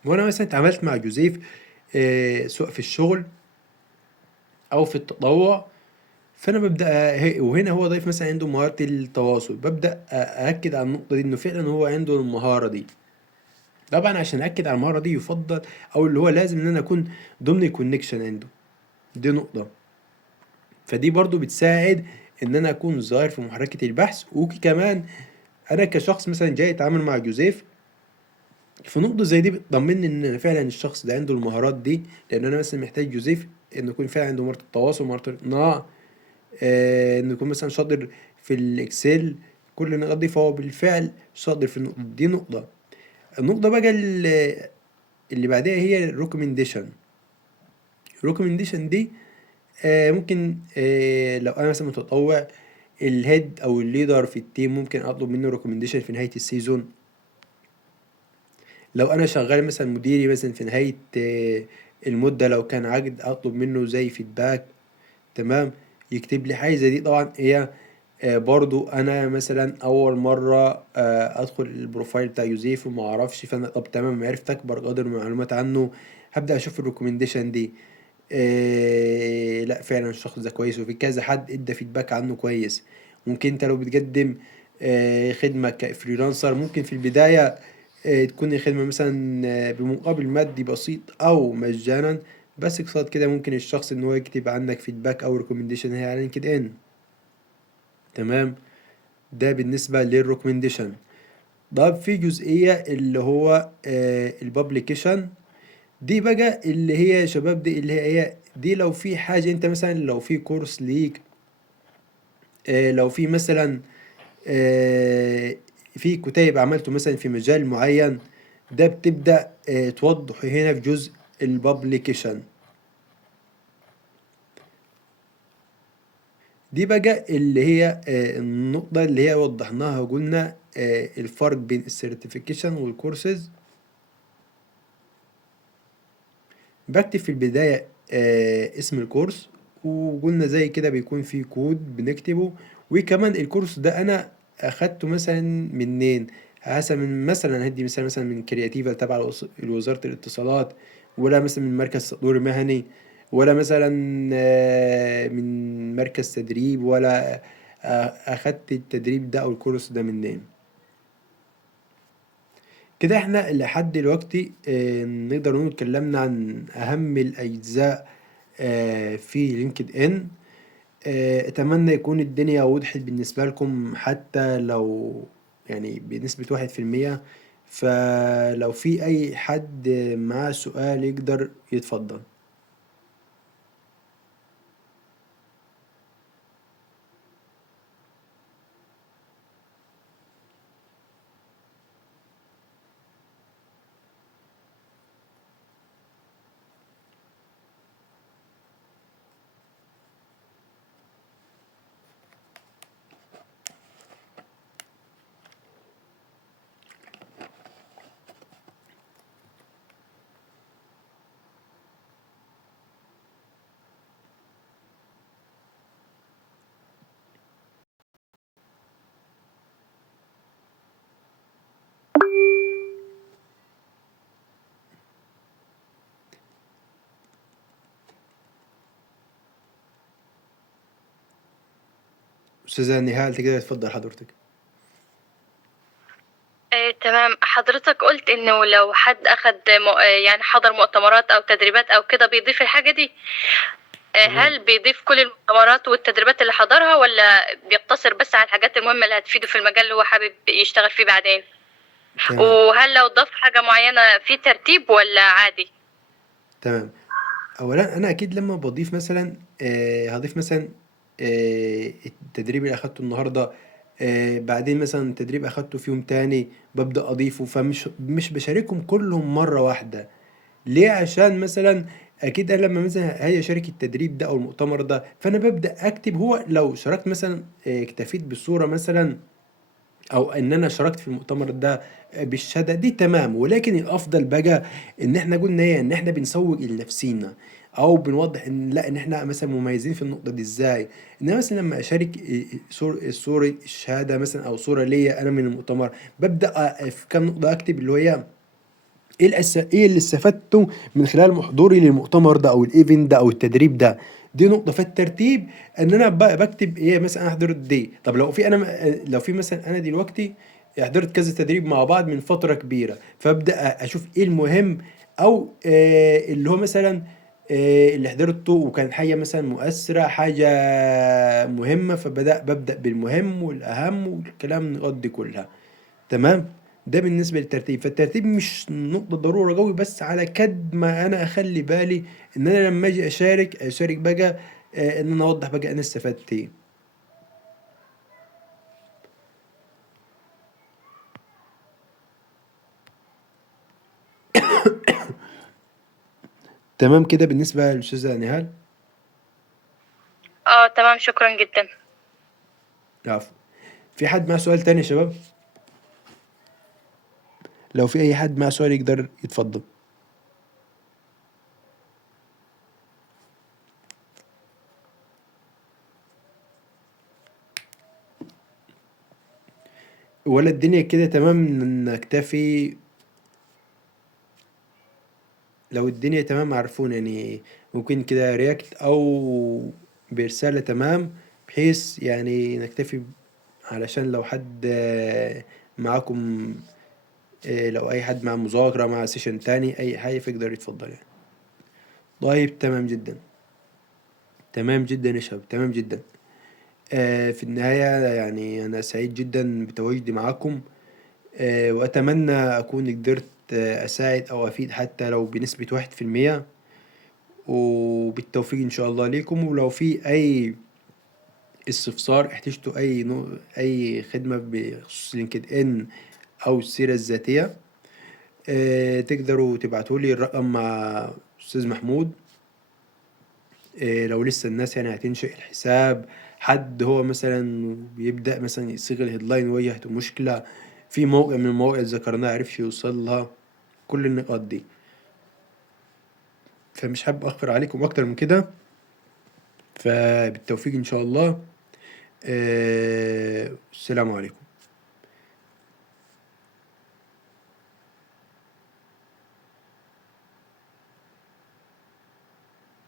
وانا مثلا اتعاملت مع جوزيف سواء في الشغل او في التطوع، فانا ببدا وهنا هو ضايف مثلا عنده مهاره التواصل، ببدا ااكد على النقطه دي انه فعلا هو عنده المهاره دي. طبعا عشان اكد على المهاره دي يفضل او اللي هو لازم ان انا اكون ضمن الكونكشن عنده، دي نقطه. فدي برضو بتساعد ان انا اكون ظاهر في محركه البحث. وكمان انا كشخص مثلا جاي اتعامل مع جوزيف في نقطه زي دي، بتطمني ان فعلا الشخص ده عنده المهارات دي، لان انا مثلا محتاج جوزيف انه يكون فعلا عنده مهاره التواصل، مهاره الاقناع، انه يكون مثلا شاطر في الاكسل، كل النقاط دي، فهو بالفعل شاطر في النقطة دي. نقطة. النقطة بقى اللي بعدها هي الريكومنديشن. الريكومنديشن دي ممكن لو انا مثلا متطوع، الهيد او الليدر في التيم ممكن اطلب منه ريكومنديشن في نهاية السيزون. لو انا شغال مثلا مديري مثلا في نهاية المدة، لو كان عقد اطلب منه زي فيدباك، تمام، يكتب لي حاجة زي دي. طبعا هي برضو انا مثلا اول مرة ادخل البروفايل بتاع يوزيف وما اعرفش، فانا طب تمام، عرفت اكبر قدر من المعلومات عنه، هبدأ اشوف الريكومنديشن دي. لا فعلا الشخص ده كويس، وفي كذا حد ادى فيدباك عنه كويس. ممكن انت لو بتقدم خدمة كفريلانسر، ممكن في البداية تكون الخدمة مثلا بمقابل مادي بسيط او مجانا، بس قصاد كده ممكن الشخص ان هو يكتب عنك فيدباك او ريكومنديشن هي على لينكد ان. تمام. ده بالنسبة للريكومنديشن. طب في جزئية اللي هو البابليكيشن، دي بقى اللي هي يا شباب، دي اللي هي دي لو في حاجة انت مثلا، لو في كورس ليك، لو في مثلا آه، في كتيب عملته مثلا في مجال معين، ده بتبدأ توضح هنا في جزء البابليكيشن. دي بقى اللي هي النقطة اللي هي وضحناها وقلنا الفرق بين السيرتيفيكيشن والكورسز. بكتب في البداية اسم الكورس، وقلنا زي كده بيكون في كود بنكتبه. وكمان الكورس ده انا اخدته مثلا منين، حسب من مثلا هدي مثلا من كرياتيفا تبع وزارة الاتصالات، ولا مثلا من مركز تطوير مهني، ولا مثلا من مركز تدريب، ولا اخدت التدريب ده او الكورس ده منين. كده احنا لحد دلوقتي نقدر نقول اتكلمنا عن اهم الاجزاء في لينكد ان. اتمنى يكون الدنيا وضحت بالنسبة لكم، حتى لو يعني بنسبة 1%. فلو في اي حد معاه سؤال يقدر يتفضل. استاذة نهال تقدر تفضل حضرتك. تمام، حضرتك قلت انه لو حد اخد يعني حضر مؤتمرات او تدريبات او كده بيضيف الحاجة دي. تمام. هل بيضيف كل المؤتمرات والتدريبات اللي حضرها، ولا بيقتصر بس على الحاجات المهمة اللي هتفيده في المجال اللي هو حابب يشتغل فيه بعدين؟ تمام. وهل لو ضاف حاجة معينة في ترتيب ولا عادي؟ تمام. اولا انا اكيد لما بضيف مثلا هضيف مثلا التدريب اللي اخدته النهارده، بعدين مثلا تدريب اخدته في يوم تاني ببدأ اضيفه، فمش مش بشاركهم كلهم مرة واحدة. ليه؟ عشان مثلا اكيد انا لما مثلا هاجي اشارك التدريب ده او المؤتمر ده، فانا ببدأ اكتب. هو لو شاركت مثلا اكتفيت بالصورة مثلا، او ان انا شاركت في المؤتمر ده بالشهاده دي تمام، ولكن الافضل بقى ان احنا قلنا ايه، ان احنا بنسوق لنفسينا او بنوضح ان لا، ان احنا مثلا مميزين في النقطه دي ازاي. ان أنا مثلا لما اشارك صوره الشهاده مثلا او صوره ليا انا من المؤتمر، ببدا في كام نقطه اكتب اللي هي ايه اللي استفدته من خلال حضوري للمؤتمر ده او الايفنت ده او التدريب ده. دي نقطه في الترتيب. ان انا بكتب ايه مثلا أنا حضرت دي. طب لو في لو في مثلا انا دلوقتي حضرت كذا تدريب مع بعض من فتره كبيره، فابدا اشوف ايه المهم، او اللي هو مثلا اللي حضرته وكان حاجه مثلا مؤثره، حاجه مهمه، ببدا بالمهم والاهم والكلام النقط دي كلها. تمام. ده بالنسبة للترتيب. فالترتيب مش نقطة ضرورة قوي، بس على قد ما انا اخلي بالي ان انا لما اجي اشارك بقى ان انا اوضح بقى انا استفدت ايه. تمام كده بالنسبة للأستاذة نهال. اه تمام، شكرا جدا. عفوا. في حد معاه سؤال تاني يا شباب؟ لو في اي حد معاه سؤال يقدر يتفضل. ولا الدنيا كده تمام نكتفي؟ لو الدنيا تمام عرفونا يعني، ممكن كده رياكت او برسالة. تمام. بحيث يعني نكتفي، علشان لو حد معاكم لو اي حد مع مذاكرة مع سيشن تاني اي حاجة فيقدر يتفضل يعني. طيب تمام جدا. تمام جدا يا شباب، تمام جدا. في النهاية يعني انا سعيد جدا بتواجدي معاكم، واتمنى اكون قدرت اساعد او افيد حتى لو بنسبة 1%. وبالتوفيق ان شاء الله ليكم. ولو في اي استفسار احتجتوا اي خدمة بخصوص لينكد ان او السيرة الذاتية، تقدروا تبعتوا لي الرقم مع استاذ محمود. لو لسه الناس يعني هتنشئ الحساب، حد هو مثلا بيبدأ مثلا يصيغ الهيدلاين وواجهته مشكلة في موقع من المواقع اللي ذكرناها عرفش يوصل لها، كل النقاط دي. فمش حابب أخر عليكم أكتر من كده. فبالتوفيق إن شاء الله. السلام عليكم.